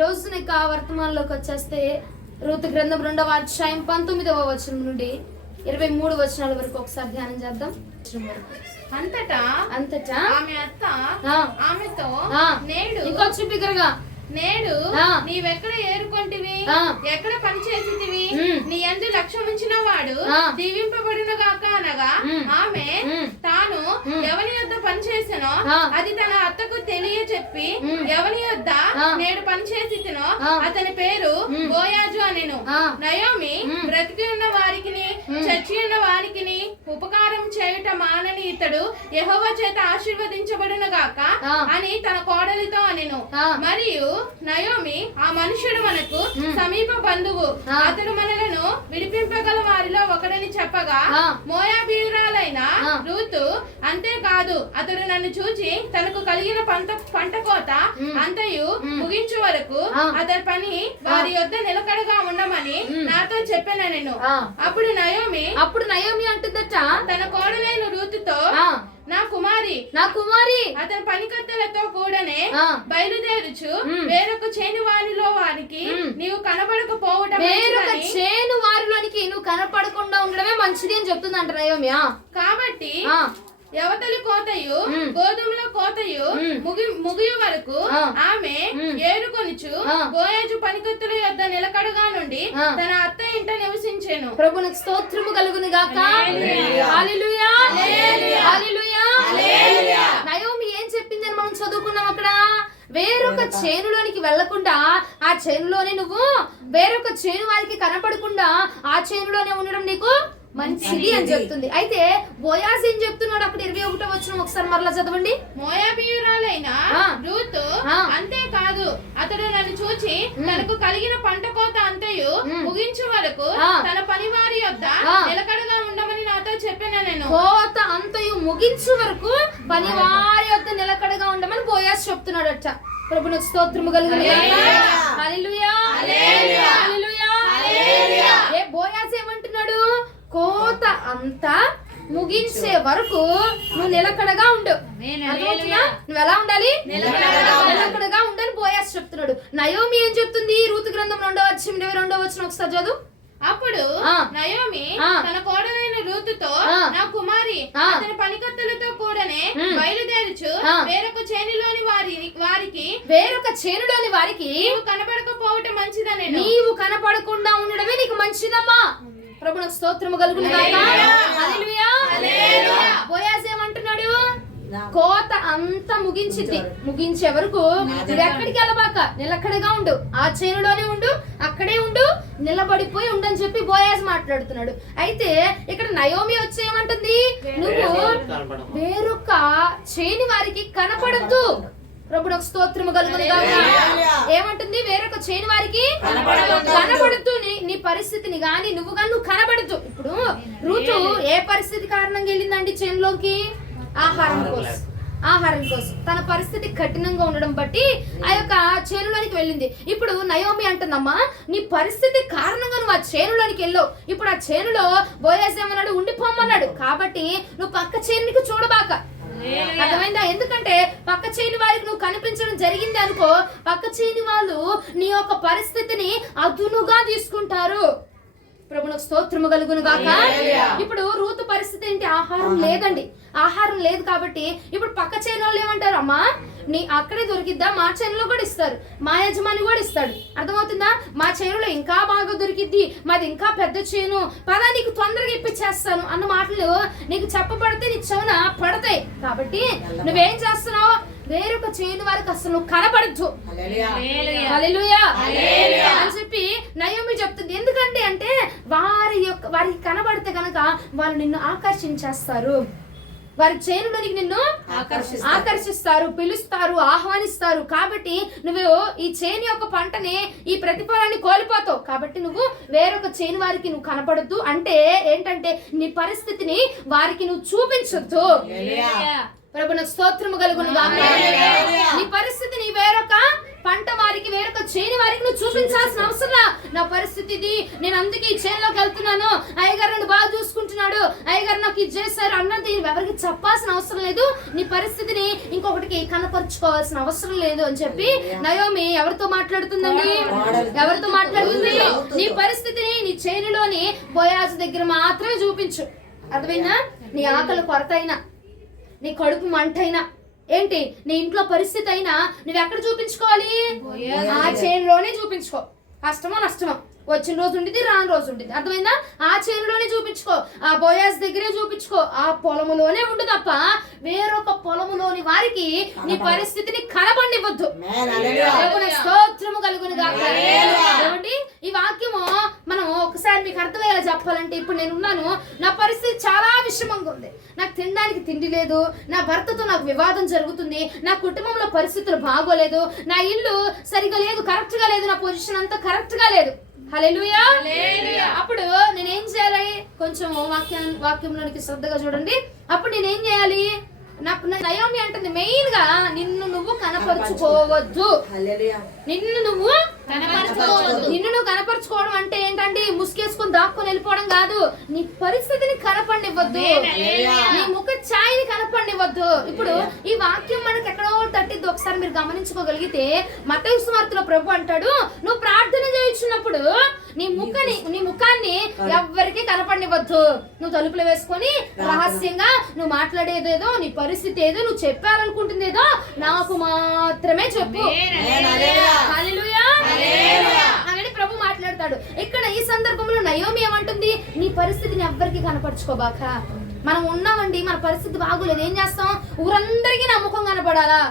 రోజు నీకు ఆ వర్తమానంలోకి వచ్చేస్తే రూతు గ్రంథం 2వ అధ్యాయం 19వ వచనం నుండి 23 వచనాల వరకు ఒకసారి ధ్యానం చేద్దాం. అంతటా ఆమె అత్త ఆమెతో, నేడు ఇంకొంచెం బిగ్గరగా, నేడు నీవెక్కడ ఏరుకొంటివి, ఎక్కడ పని చేసితివి, నీ యందు లక్ష్యం ఉంచిన వాడు దీవింపబడును గాక అనగా, ఆమె తాను ఎవని యొద్ద పని చేసినో అది తన అత్తకు తెలియచెప్పి, ఎవని యొద్ద నేడు పని చేసినో అతని పేరు బోయాజు అనెను. నయోమి బ్రతికి ఉన్న వారికి చచ్చి ఉన్న వారికి ఉపకారం చేయుట మానని ఇతడు యెహోవా చేత ఆశీర్వదించబడును గాక అని తన కోడలితో అనెను. మరియు నయోమి, ఆ మనుషుడు మనకు సమీప బంధువు, అతడు మనలను విడిపింపగల వారిలో ఒకడని చెప్పగా, మోయాబీయురాలైన రూతు, అంతేకాదు అతడు నన్ను చూచి తనకు కలిగిన పంట కోత అంతయు ముగించు వరకు అతడి పని వారి యొద్ద నిలకడగా ఉండమని నాతో చెప్పాను నేను. అప్పుడు నయోమి అంటుందట తన కోడలైన రూతుతో, నా కుమారి అతని పనికత్తెలతో కూడానే బయలుదేరుచు వేరొక చేను వారిలో వారికి నీవు కనబడకపోవడం, వేరొక చేను వారిలోనికి నువ్వు కనపడకుండా ఉండడమే మంచిది అని చెప్తుందంట నయోమి. కాబట్టి యవతలి కోతయు గోధుమల కోతయు ముగియు వరకు ఆమె ఏరుకొనుచు బోయాజు పనికత్తుల యొద్ద నిలకడగా నుండి తన అత్త ఇంట నివసించెను. ప్రభునికి స్తోత్రము కలుగును గాక. హల్లెలూయా, హల్లెలూయా. నయోమి ఏం చెప్పిందని మనం చదువుకున్నాం అక్కడ. వేరొక చేనులోనికి వెళ్లకుండా ఆ చేనులోనే నువ్వు వేరొక చేను వారికి కనపడకుండా ఆ చేనులోనే ఉండడం నీకు మంచిది అని చెప్తుంది. అయితే బోయాజ్ ఏం చెప్తున్నాడు అక్కడ 21వ వచనం ఒకసారి మరలా చదవండి. మోయాబీయురాలైన రూతు, అంతేకాదు అతడు నన్ను చూచి తనకు కలిగిన పంట కోత అంతయు ముగించు వరకు తన పనివారి యొద్ద నిలకడగా ఉండమని నాతో చెప్పాను నేను. కోత అంతయు ముగించు వరకు పనివారి యొద్ద నిలకడగా ఉండమని బోయాజ్ చెప్తున్నాడు అచ్చ. ప్రభునికి స్తోత్రము కలుగును గాక. హల్లెలూయా, హల్లెలూయా. ఏ బోయాజ్ ఏమంటున్నాడు? కోత అంతా ముగించే వరకు నువ్వు నిలకడగా ఉండు. నువ్వు ఎలా ఉండాలి? నిలకడగా ఉండని బోయాజ్ చెప్తున్నాడు. నయోమి ఏం చెప్తుంది? రూతు గ్రంథం 2వ అధ్యాయం 22వ వచనం ఒకసారి చదువు. అప్పుడు నయోమి తన కోడలైన రూతుతో, నా కుమారి అతని పనికత్తులతో కూడానే బయలుదేరుచు వేరొక చేనులోని వారికి నీవు కనపడకపోవటం మంచిదని, నీవు కనపడకుండా ఉండడమే నీకు మంచిదమ్మా. ప్రభునికి స్తోత్రము కలుగును గాక. హల్లెలూయా, హల్లెలూయా. బోయాజ్ ఏమంటున్నాడు? కోత అంతా ముగించే వరకు నువ్వు ఎక్కడికి వెళ్ళబాక, నిలకడగా ఉండు, ఆ చేనులోనే ఉండు, అక్కడే ఉండు, నిలబడిపోయి ఉండని చెప్పి బోయాజ్ మాట్లాడుతున్నాడు. అయితే ఇక్కడ నయోమి వచ్చి ఏమంటుంది? నువ్వు వేరొక చేని వారికి కనపడద్దు. ప్రభునికి స్తోత్రము కలుగును గాక. ఏమంటుంది? వేరొక చేను వారికి కనబడద్దు. నీ పరిస్థితిని గాని నువ్వు కనబడద్దు. ఇప్పుడు రూతు ఏ పరిస్థితి కారణంగా వెళ్ళిందండి చేనులోకి? ఆహారం కోసం. తన పరిస్థితి కఠినంగా ఉండడం బట్టి ఆ యొక్క చేనులోనికి వెళ్ళింది. ఇప్పుడు నయోమి అంటుందమ్మా, నీ పరిస్థితి కారణంగా నువ్వు ఆ చేనులోనికి వెళ్ళావు. ఇప్పుడు ఆ చేనులో బోయాజ్ ఏమన్నాడు? ఉండిపోమన్నాడు. కాబట్టి నువ్వు పక్క చేనుకి చూడబాక. అర్థమైందా? ఎందుకంటే పక్క చేని వారికి నువ్వు కనిపించడం జరిగింది అనుకో, పక్క చేని వాళ్ళు నీ యొక్క పరిస్థితిని అదునుగా తీసుకుంటారు. ప్రభునికి స్తోత్రము కలుగును గాక. ఇప్పుడు రూతు పరిస్థితి ఏంటి? ఆహారం లేదండి. ఆహారం లేదు కాబట్టి ఇప్పుడు పక్క చేను వాళ్ళు ఏమంటారు? అమ్మా నీ అక్కడే దొరికిద్దా? మా చేనులో కూడా ఇస్తారు, మా యజమాని కూడా ఇస్తాడు. అర్థమవుతుందా? మా చేనులో ఇంకా బాగా దొరికిద్ది, మాది ఇంకా పెద్ద చేను, పదా నీకు తొందరగా ఇప్పించేస్తాను అన్న మాటలు నీకు చెప్పబడితే నీ చెవున పడతాయి. కాబట్టి నువ్వేం చేస్తున్నావు? వేరొక చేను వారికి అసలు నువ్వు కనబడద్దు. హల్లెలూయా అని చెప్పి నయోమి చెప్తుంది. ఎందుకంటే అంటే వారికి కనబడితే కనుక వాళ్ళు నిన్ను ఆకర్షించేస్తారు. వారి చేనులోనికి నిన్ను ఆకర్షిస్తారు, పిలుస్తారు, ఆహ్వానిస్తారు. కాబట్టి నువ్వు ఈ చేను యొక్క పంటని, ఈ ప్రతిఫలాన్ని కోల్పోతావు. కాబట్టి నువ్వు వేరొక చేను వారికి నువ్వు కనపడద్దు. అంటే ఏంటంటే నీ పరిస్థితిని వారికి నువ్వు చూపించొద్దు. ప్రభునికి స్తోత్రము కలుగును గాక. నీ పరిస్థితిని వేరొక పంట వారికి, వేరొక చేను వారికి నువ్వు చూపించాల్సిన అవసరం. నా పరిస్థితి ఇది, నేను అందుకే ఈ చేనులోకి వెళ్తున్నాను, అయ్యగారు నన్ను బాగా చూసుకుంటున్నారు, చెప్తున్నాడు, అయ్యగారు నాకు ఇది చేశారు అన్నది ఎవరికి చెప్పాల్సిన అవసరం లేదు, నీ పరిస్థితిని ఇంకొకటికి కనపరుచుకోవాల్సిన అవసరం లేదు అని చెప్పి నయోమి ఎవరితో మాట్లాడుతుందండి? ఎవరితో మాట్లాడుతుంది? నీ పరిస్థితిని నీ చేనులోని బోయాజు దగ్గర మాత్రమే చూపించు. అర్థమైందా? నీ ఆకలి కొరత అయినా, నీ కడుపు మంట అయినా, ఏంటి నీ ఇంట్లో పరిస్థితి అయినా నువ్వు ఎక్కడ చూపించుకోవాలి? ఆ చేనులోనే చూపించుకో. కష్టమో నష్టమో వచ్చిన రోజు ఉండిద్ది, రాని రోజు ఉండిద్ది. అర్థమైందా? ఆ చేనులోనే చూపించుకో, ఆ బోయాజ్ దగ్గరే చూపించుకో, ఆ పొలములోనే ఉండు తప్ప వేరొక పొలములోని వారికి నీ పరిస్థితిని కనబడివద్దు. స్తోత్రము కలుగును గాక. కాబట్టి ఈ వాక్యము మనం ఒకసారి మీకు అర్థమయ్యేలా చెప్పాలంటే, ఇప్పుడు నేను ఉన్నాను, నా పరిస్థితి చాలా విషమంగా ఉంది, నాకు తినడానికి తిండి లేదు, నా భర్తతో నాకు వివాదం జరుగుతుంది, నా కుటుంబంలో పరిస్థితులు బాగోలేదు, నా ఇల్లు సరిగా లేదు, కరెక్ట్ గా లేదు, నా పొజిషన్ అంతా కరెక్ట్ గా లేదు. హల్లెలూయా. అప్పుడు నేనేం చేయాలి? కొంచెం వాక్యంలోనికి శ్రద్ధగా చూడండి. అప్పుడు నేనేం చేయాలి? నయోమి అంటుంది మెయిన్ గా, నిన్ను నువ్వు కనపరుచుకోవద్దు. నిన్ను నువ్వు కనపరుచుకోవడం అంటే ఏంటంటే ముసుకేసుకొని దాక్కుని వెళ్ళిపోవడం కాదు. నీ పరిస్థితిని కనపడినివ్వద్దు, నీ ముఖ ఛాయని కనపడినివ్వద్దు. ఇప్పుడు ఈ వాక్యం మనకి ఎక్కడో తట్టిద్ది, ఒకసారి మీరు గమనించుకోగలిగితే మత్తయి సువార్తలో ప్రభు అంటాడు, నువ్వు ప్రార్థన చేయించున్నప్పుడు నీ ముఖాన్ని ఎవ్వరికి కనపడినివ్వద్దు. నువ్వు తలుపులు వేసుకొని రహస్యంగా నువ్వు మాట్లాడేదేదో, నీ పరిస్థితి ఏదో, నువ్వు చెప్పాలనుకుంటుంది ఏదో నాకు మాత్రమే చెప్పు. హల్లెలూయా. అని ప్రభు మాట్లాడతాడు. ఇక్కడ ఈ సందర్భంలో నయోమి ఏమంటుంది? నీ పరిస్థితిని ఎవ్వరికి కనపరుచుకోబాక. మనం ఉన్నామండి, మన పరిస్థితి బాగోలేదు, ఏం చేస్తాం? ఊరందరికీ నా ముఖం కనపడాలా?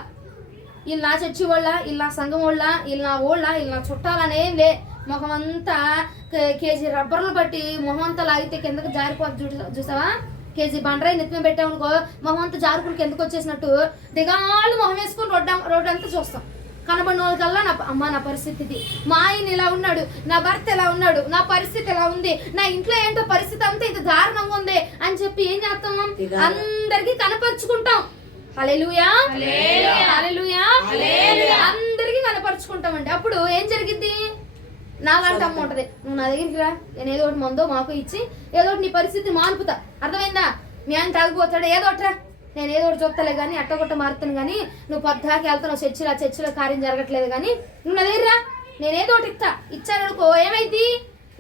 ఇలా చర్చి వాళ్ళ, ఇలా సంఘం వాళ్ళ, ఇలా ఓళ్ళ, ఇలా చుట్టాలనేం లే. మొహం అంతా కేజీ రబ్బర్లు బట్టి మొహం అంతా లాగితే కిందకి జారిపోతుంది. చూసావా? కేజీ బండరాయి నెత్తిన పెట్టామనుకో మొహం అంతా జారుకుని కిందకు వచ్చేసినట్టు దిగాళ్ళు మొహం వేసుకుని రోడ్డు అంతా చూస్తాం. కనబడిన వాళ్ళకల్లా నా పరిస్థితి, మా ఆయన ఇలా ఉన్నాడు, నా భర్త ఎలా ఉన్నాడు, నా పరిస్థితి ఎలా ఉంది, నా ఇంట్లో ఏంటో పరిస్థితి అంతా ఇంత దారుణంగా ఉంది అని చెప్పి ఏం చేస్తాం? అందరికి కనపరుచుకుంటాం. హల్లెలూయా. హల్లెలూయా. అందరికి కనపరుచుకుంటామండి. అప్పుడు ఏం జరిగింది? నాలాంటి అమ్మ ఉంటది, నువ్వు నా దగ్గరికి రా, నేను ఏదో ఒకటి మందో మాకు ఇచ్చి ఏదో ఒకటి నీ పరిస్థితి మానుపుతా. అర్థమైందా? మీ ఆయన తాగిపోతాడు, ఏదో ఒకటిరా, నేను ఏదో ఒకటి చూస్తలే కానీ అట్టగొట్ట మారుతాను కానీ, నువ్వు పొద్దాకి వెళ్తాను చర్చిలో కార్యం జరగట్లేదు కానీ నువ్వు నా దగ్గర రా, నేను ఏదో ఒకటి ఇచ్చాననుకో ఏమైంది?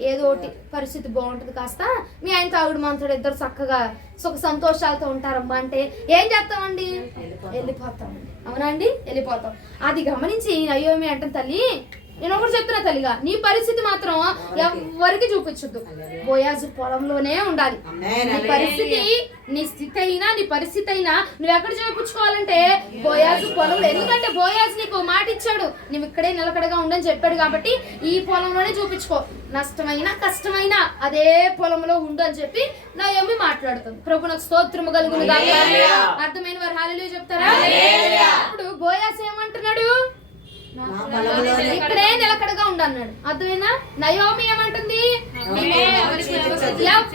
ఏదో ఒకటి పరిస్థితి బాగుంటుంది. కాస్త మీ ఆయన తాగుడు మంతుడు ఇద్దరు చక్కగా సుఖ సంతోషాలతో ఉంటారమ్మా అంటే ఏం చేస్తామండి? వెళ్ళిపోతామండి. అవునా అండి? వెళ్ళిపోతాం. అది గమనించి నయోమి అంటే, తల్లి నేను ఒకటి చెప్తున్నా తల్లిగా, నీ పరిస్థితి మాత్రం ఎవరికి చూపించొద్దు, బోయాజు పొలంలోనే ఉండాలి. నీ పరిస్థితి, నీ స్థితి అయినా, నీ పరిస్థితి అయినా నువ్వు ఎక్కడ చూపించుకోవాలంటే బోయాజు పొలంలో. ఎందుకంటే బోయాజు నీకు మాట ఇచ్చాడు, నువ్వు ఇక్కడే నిలకడగా ఉండని చెప్పాడు కాబట్టి ఈ పొలంలోనే చూపించుకో, నష్టమైనా కష్టమైనా అదే పొలంలో ఉండు అని చెప్పి నయోమి మాట్లాడుతుంది. ప్రభువునకు స్తోత్రము కలుగును గాక. అర్థమైన వారు హల్లెలూయా చెప్తారా? ఇప్పుడు బోయాజు ఏమంటున్నాడు? ఇక్కడే నిలకడగా ఉండన్నాడు. అర్థమైనా? నయోమి ఏమంటుంది?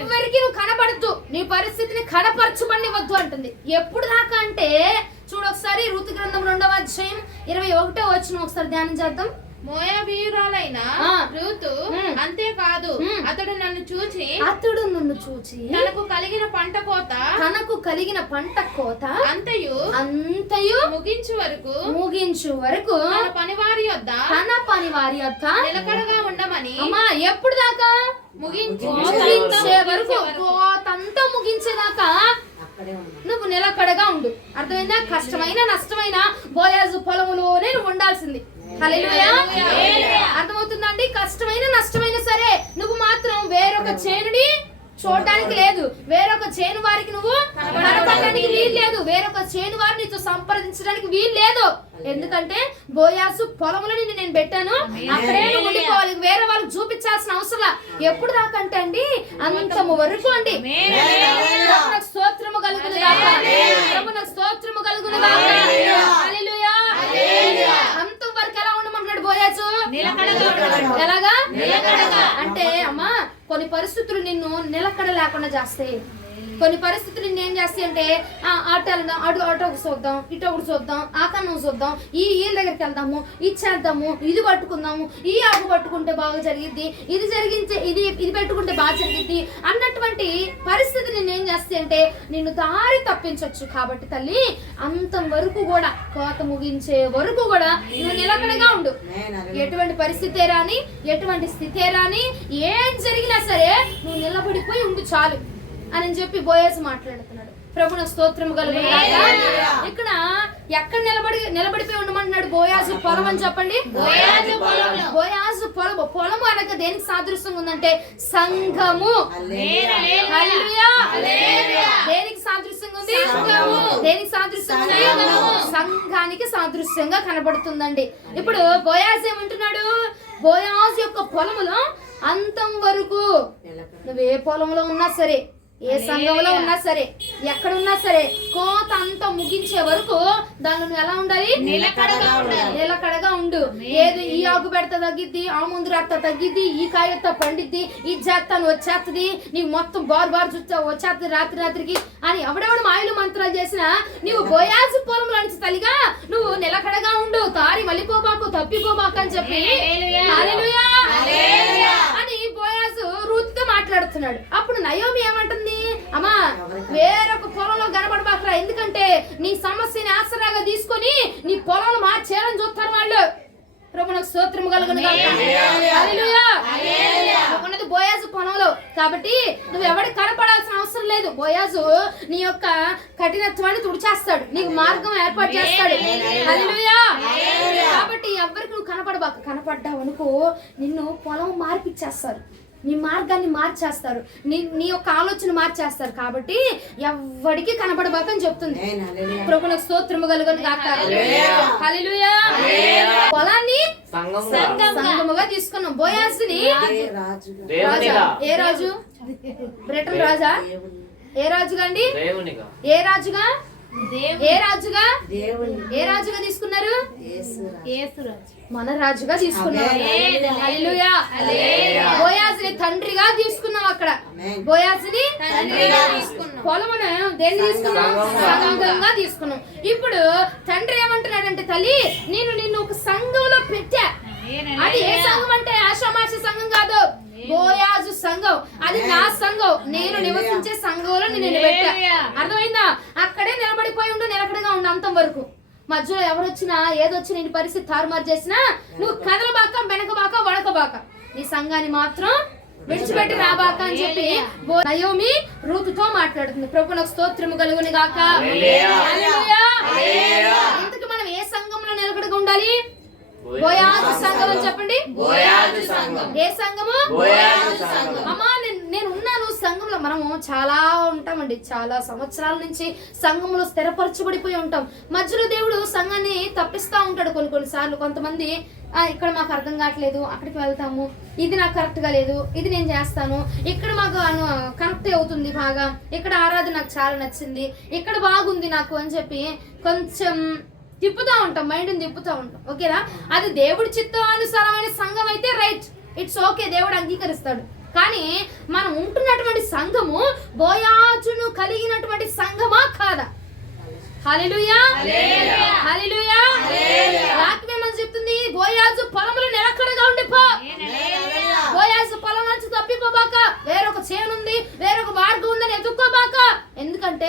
ఎవరికి నువ్వు కనబడద్దు, నీ పరిస్థితిని కనపరచమనివద్దు అంటుంది. ఎప్పుడు దాకా అంటే చూడు, ఒకసారి రూతు గ్రంథం 2వ అధ్యాయం 21వ వచనం ఒకసారి ధ్యానం చేద్దాం. మోయాబీయురాలైన రూతు అంతేకాదు, అతడు నన్ను చూచి తనకు కలిగిన పంట కోత అంతయు ముగించు వరకు తన పనివారి యొద్ద నిలకడగా ఉండమని. అమ్మా ఎప్పుడు దాకా? ముగించే వరకు, కోతంతా ముగించేదాకా నువ్వు నిలకడగా ఉండు. అర్థమైందా? కష్టమైన నష్టమైన బోయాజు పొలములోనే నువ్వు ఉండాల్సింది. హల్లెలూయా. అర్థమవుతుందండి? కష్టమైన నష్టమైన సరే నువ్వు మాత్రం వేరొక చేనుని చూడటానికి లేదు, వేరొక చేను వారికి నువ్వు కనపడడానికి వీలు లేదు, వేరొక చేను వారిని నీతో సంప్రదించడానికి వీలు లేదు. ఎందుకంటే బోయాజు పొలంలో నేను పెట్టాను, అక్కడే ఉండిపోవాలి, వేరే వాళ్ళకి చూపించాల్సిన అవసరం. ఎప్పుడు దాకా అంటే అండి, అంతము వరకు అండి. స్తోత్రము కలుగును గాక. ప్రభువునకు స్తోత్రము కలుగును గాక. హల్లెలూయా. అంతవరకు ఎలా ఉండమంటున్నాడు బోయాజు? ఎలాగా? అంటే అమ్మా కొన్ని పరిస్థితులు నిన్ను నిలకడ లేకుండా చేస్తాయి. కొన్ని పరిస్థితులు ఏం చేస్తాయి అంటే అటు వెళ్దాం, అటు ఒకటి చూద్దాం, ఇటు ఒకటి చూద్దాం, ఆ కన్నం చూద్దాం, వీళ్ళ దగ్గరికి వెళ్దాము, ఇది చేద్దాము, ఇది పట్టుకుందాము, ఈ ఆకు పట్టుకుంటే బాగా జరిగిద్ది, ఇది పెట్టుకుంటే బాగా జరిగిద్ది అన్నటువంటి పరిస్థితి నేను ఏం చేస్తాయి అంటే నిన్ను దారి తప్పించవచ్చు. కాబట్టి తల్లి అంతం వరకు కూడా, కోత ముగించే వరకు కూడా నువ్వు నిలకడగా ఉండు. ఎటువంటి పరిస్థితే రాని, ఎటువంటి స్థితే రాని, ఏం జరిగినా సరే నువ్వు నిలబడిపోయి ఉండు చాలు అని చెప్పి బోయజు మాట్లాడుతున్నాడు. ప్రభున స్తోత్రము కలుగును గాక. ఇక్కడ ఎక్కడ నిలబడిపోయి ఉండమంటున్నాడు? బోయాజు పొలం అని చెప్పండి. బోయాజు పొలము అనగా దేనికి సాదృశ్యంగా ఉందంటే సంఘము. హల్లెలూయా. దేనికి సాదృశ్యంగా ఉంది? దేనికి సాదృశ్యంగా ఉంది? సంఘానికి సాదృశ్యంగా కనబడుతుందండి. ఇప్పుడు బోయాజు ఏమంటున్నాడు? బోయాజు యొక్క పొలములో అంతం వరకు నువ్వు ఏ పొలంలో ఉన్నా సరే, ఏ సంఘంలో ఉన్నా సరే, ఎక్కడ ఉన్నా సరే, కోత అంతా ముగించే వరకు దానిలో నువ్వు ఎలా ఉండాలి? నిలకడగా ఉండు. ఏది ఈ ఆకు పెడతా తగ్గిద్ది, ఆ ముందు రాత్త తగ్గిద్ది, ఈ కాయత్త పండిద్ది, ఈ చేస్తాను వచ్చేస్తుంది, నీకు మొత్తం బారు చూస్తా వచ్చేస్తుంది రాత్రికి అని ఎవడెవడు మాయలు మంత్రాలు చేసినా నువ్వు బోయాజు పొలంలో నుంచి తల్లిగా నువ్వు నిలకడగా ఉండు, తారి మళ్ళీపోబాకు, తప్పిపోబాకు అని చెప్పి హల్లెలూయా అని బోయాజు రూతుతో మాట్లాడుతున్నాడు. అప్పుడు నయోమి ఏమంటుంది? అమ్మా, వేరొక పొలంలో కనబడబాకరా, ఎందుకంటే నీ సమస్యని ఆసరాగా తీసుకొని నీ పొలంలో మార్చేయాలని చూస్తారు వాళ్ళు. ప్రభువునకు స్తోత్రము కలుగును గాక. హల్లెలూయా. ఉన్నది బోయాజు పొలంలో కాబట్టి నువ్వు ఎవరికి కనపడాల్సిన అవసరం లేదు. బోయాజు నీ యొక్క కఠినత్వాన్ని తుడిచేస్తాడు, నీకు మార్గం ఏర్పాటు చేస్తాడు. హల్లెలూయా. కాబట్టి ఎవరికి నువ్వు కనపడ్డావు అనుకో, నిన్ను పొలం మార్పిచ్చేస్తారు, నీ మార్గాన్ని మార్చేస్తారు, నీ యొక్క ఆలోచన మార్చేస్తారు. కాబట్టి ఎవ్వడికి కనబడబాకని చెప్తుంది. ప్రభువునకు స్తోత్రము కలుగును గాక. హల్లెలూయా. పొలాన్ని సంఘముగా తీసుకున్నాం. బోయాజుని ఏ రాజు? బ్రిటన్ రాజా? ఏ రాజుగా అండి? ఏ రాజుగా తీసుకున్నారు? మన రాజుగా తీసుకున్నారు. హల్లెలూయా. బోయాజుని తండ్రిగా తీసుకున్నాం. అక్కడ బోయాజుని పొలమును దేన్ని తీసుకున్నాం? సంఘంగా తీసుకున్నాం. ఇప్పుడు తండ్రి ఏమంటున్నాడంటే, తల్లి నిన్ను ఒక సంఘంలో పెట్టా. అది ఏ సంఘం అంటే ఆషామాషి సంఘం కాదు, బోయాజు సంఘం. అది నా సంఘం, నేను నివసించే సంఘంలో నేను పెట్టా. అర్థమైందా? అక్కడే నిలబడిపోయి ఉండు, నిలకడగా ఉండు అంతం వరకు. మధ్యలో ఎవరొచ్చినా ఏదొచ్చినా నీ పరిస్థితి తారుమారు చేసినా నువ్వు కదలబాక, వెనకబాక, వడకబాక, నీ సంఘాన్ని మాత్రం విడిచిపెట్టి రాబాక అని చెప్పి నయోమి రూతుతో మాట్లాడుతుంది. ప్రభువునకు స్తోత్రము కలుగును గాక. హల్లెలూయా. ఇంతకు మనం ఏ సంఘంలో నిలకడగా ఉండాలి? బోయాజు సంఘం అని చెప్పండి. ఏ సంఘము? అమ్మా, నేను ఉన్నాను సంఘంలో. మనము చాలా ఉంటామండి, చాలా సంవత్సరాల నుంచి సంఘంలో స్థిరపరచబడిపోయి ఉంటాం. మధ్యలో దేవుడు సంఘాన్ని తప్పిస్తా ఉంటాడు కొన్నిసార్లు. కొంతమంది ఇక్కడ మాకు అర్థం కావట్లేదు, అక్కడికి వెళ్తాము, ఇది నాకు కరెక్ట్ గా లేదు, ఇది నేను చేస్తాను, ఇక్కడ మాకు కనెక్ట్ అవుతుంది బాగా, ఇక్కడ ఆరాధన నాకు చాలా నచ్చింది, ఇక్కడ బాగుంది నాకు అని చెప్పి కొంచెం తిప్పుతూ ఉంటాం, మైండ్ని తిప్పుతూ ఉంటాం. ఓకేనా? అది దేవుడి చిత్తానుసారమైన సంఘం అయితే రైట్, ఇట్స్ ఓకే, దేవుడు అంగీకరిస్తాడు. కానీ మనం ఉంటున్నటువంటి సంఘము బోయాజును కలిగినటువంటి సంఘమా కాదా? హల్లెలూయా. హల్లెలూయా. వాక్యం ఏమని చెప్తుంది? బోయాజు పొలంలో నిలకడగా ఉండిపో. బోయాజు పొలం నుంచి తప్పిపోబాక, వేరొక చేను ఉంది, వేరొక మార్గం ఉందని ఎదుక్కోబాక. ఎందుకంటే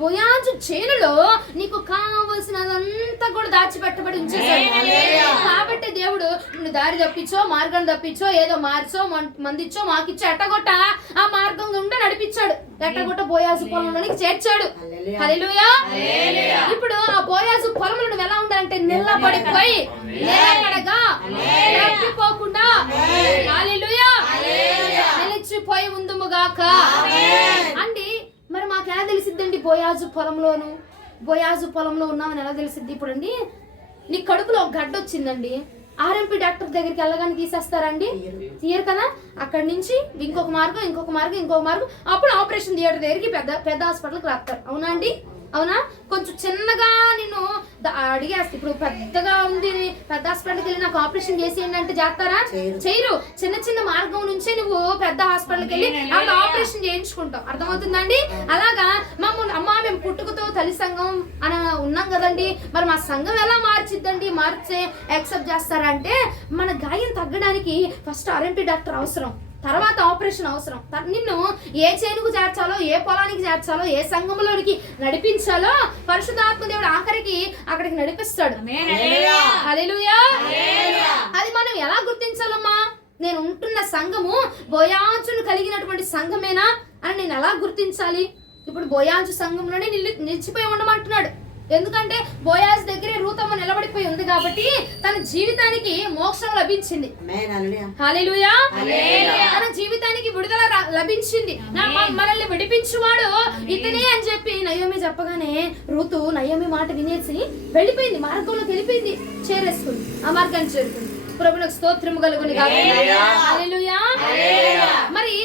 బోయాజు చేనులో నీకు కావలసినదంతా కూడా దాచిపెట్టబడి ఉంచేసాడు. కాబట్టి దేవుడు నిన్ను దారి తప్పించో, మార్గం తప్పించో, ఏదో మార్చో, మందిచ్చో, మాకిచ్చో, ఎట్టగొట్ట ఆ మార్గం గుండా నడిపించాడు. ఎట్టగొట్ట బోయాజు పొలంలోనికి చేర్చాడు. హల్లెలూయా. ఇప్పుడు ఆ బోయాజు పొలంలో నువ్వు ఎలా ఉండాలంటే నిలబడిపోయి, నిలకడగా, తప్పిపోకుండా, హల్లెలూయా, నిలిచిపోయి ఉందుముగాక అండి. మరి మాకు ఎలా తెలిసిద్దండి బోయాజు పొలంలో ఉన్నామని ఎలా తెలిసిద్ది? ఇప్పుడు అండి, నీ కడుపులో ఒక గడ్డ వచ్చిందండి, ఆర్ఎంపీ డాక్టర్ దగ్గరికి వెళ్ళగానే తీసేస్తారండి? తీయరు కదా. అక్కడి నుంచి ఇంకొక మార్గం, అప్పుడు ఆపరేషన్ థియేటర్ దగ్గరికి పెద్ద హాస్పిటల్కి రాస్తారు. అవునా అండి? అవునా? కొంచెం చిన్నగా నిన్ను అడిగేస్తా. ఇప్పుడు పెద్దగా ఉంది, పెద్ద హాస్పిటల్కి వెళ్ళి నాకు ఆపరేషన్ చేసేయండి అంటే చేస్తారా? చేయరు. చిన్న చిన్న మార్గం నుంచే నువ్వు పెద్ద హాస్పిటల్కి వెళ్ళి అక్కడ ఆపరేషన్ చేయించుకుంటావు. అర్థమవుతుందండి? అలాగా మమ్మల్ని అమ్మ మేము పుట్టుకతో తల్లి సంఘం అని ఉన్నాం కదండి, మరి మా సంఘం ఎలా మార్చిద్దండి? మార్చే యాక్సెప్ట్ చేస్తారా అంటే, మన గాయం తగ్గడానికి ఫస్ట్ ఆర్ఎంపీ డాక్టర్ అవసరం, తర్వాత ఆపరేషన్ అవసరం. నిన్ను ఏ చేనుకు చేర్చాలో, ఏ పొలానికి చేర్చాలో, ఏ సంఘంలోనికి నడిపించాలో పరిశుద్ధాత్మ దేవుడు ఆఖరికి అక్కడికి నడిపిస్తాడు. హల్లెలూయా. అది మనం ఎలా గుర్తించాలమ్మా? నేను ఉంటున్న సంఘము బోయాజును కలిగినటువంటి సంఘమేనా అని నేను ఎలా గుర్తించాలి? ఇప్పుడు బోయాజు సంఘంలోనే నిలిచిపోయి ఉండమంటున్నాడు. ఎందుకంటే బోయాజ్ దగ్గరే రూతమ్మ నిలబడిపోయి ఉంది కాబట్టి తన జీవితానికి మోక్షం లభించింది. హల్లెలూయా. తన జీవితానికి విడుదల లభించింది. మనల్ని విడిపించువాడు ఇతనే అని చెప్పి నయోమి చెప్పగానే రూతు నయోమి మాట వినేసి వెళ్ళిపోయింది, మార్గంలోకి వెళ్ళిపోయింది, చేరేసుకుంది, ఆ మార్గాన్ని చేరుకుంది. ప్రభువుకు స్తోత్రము కలుగును గాక. హల్లెలూయా. మరి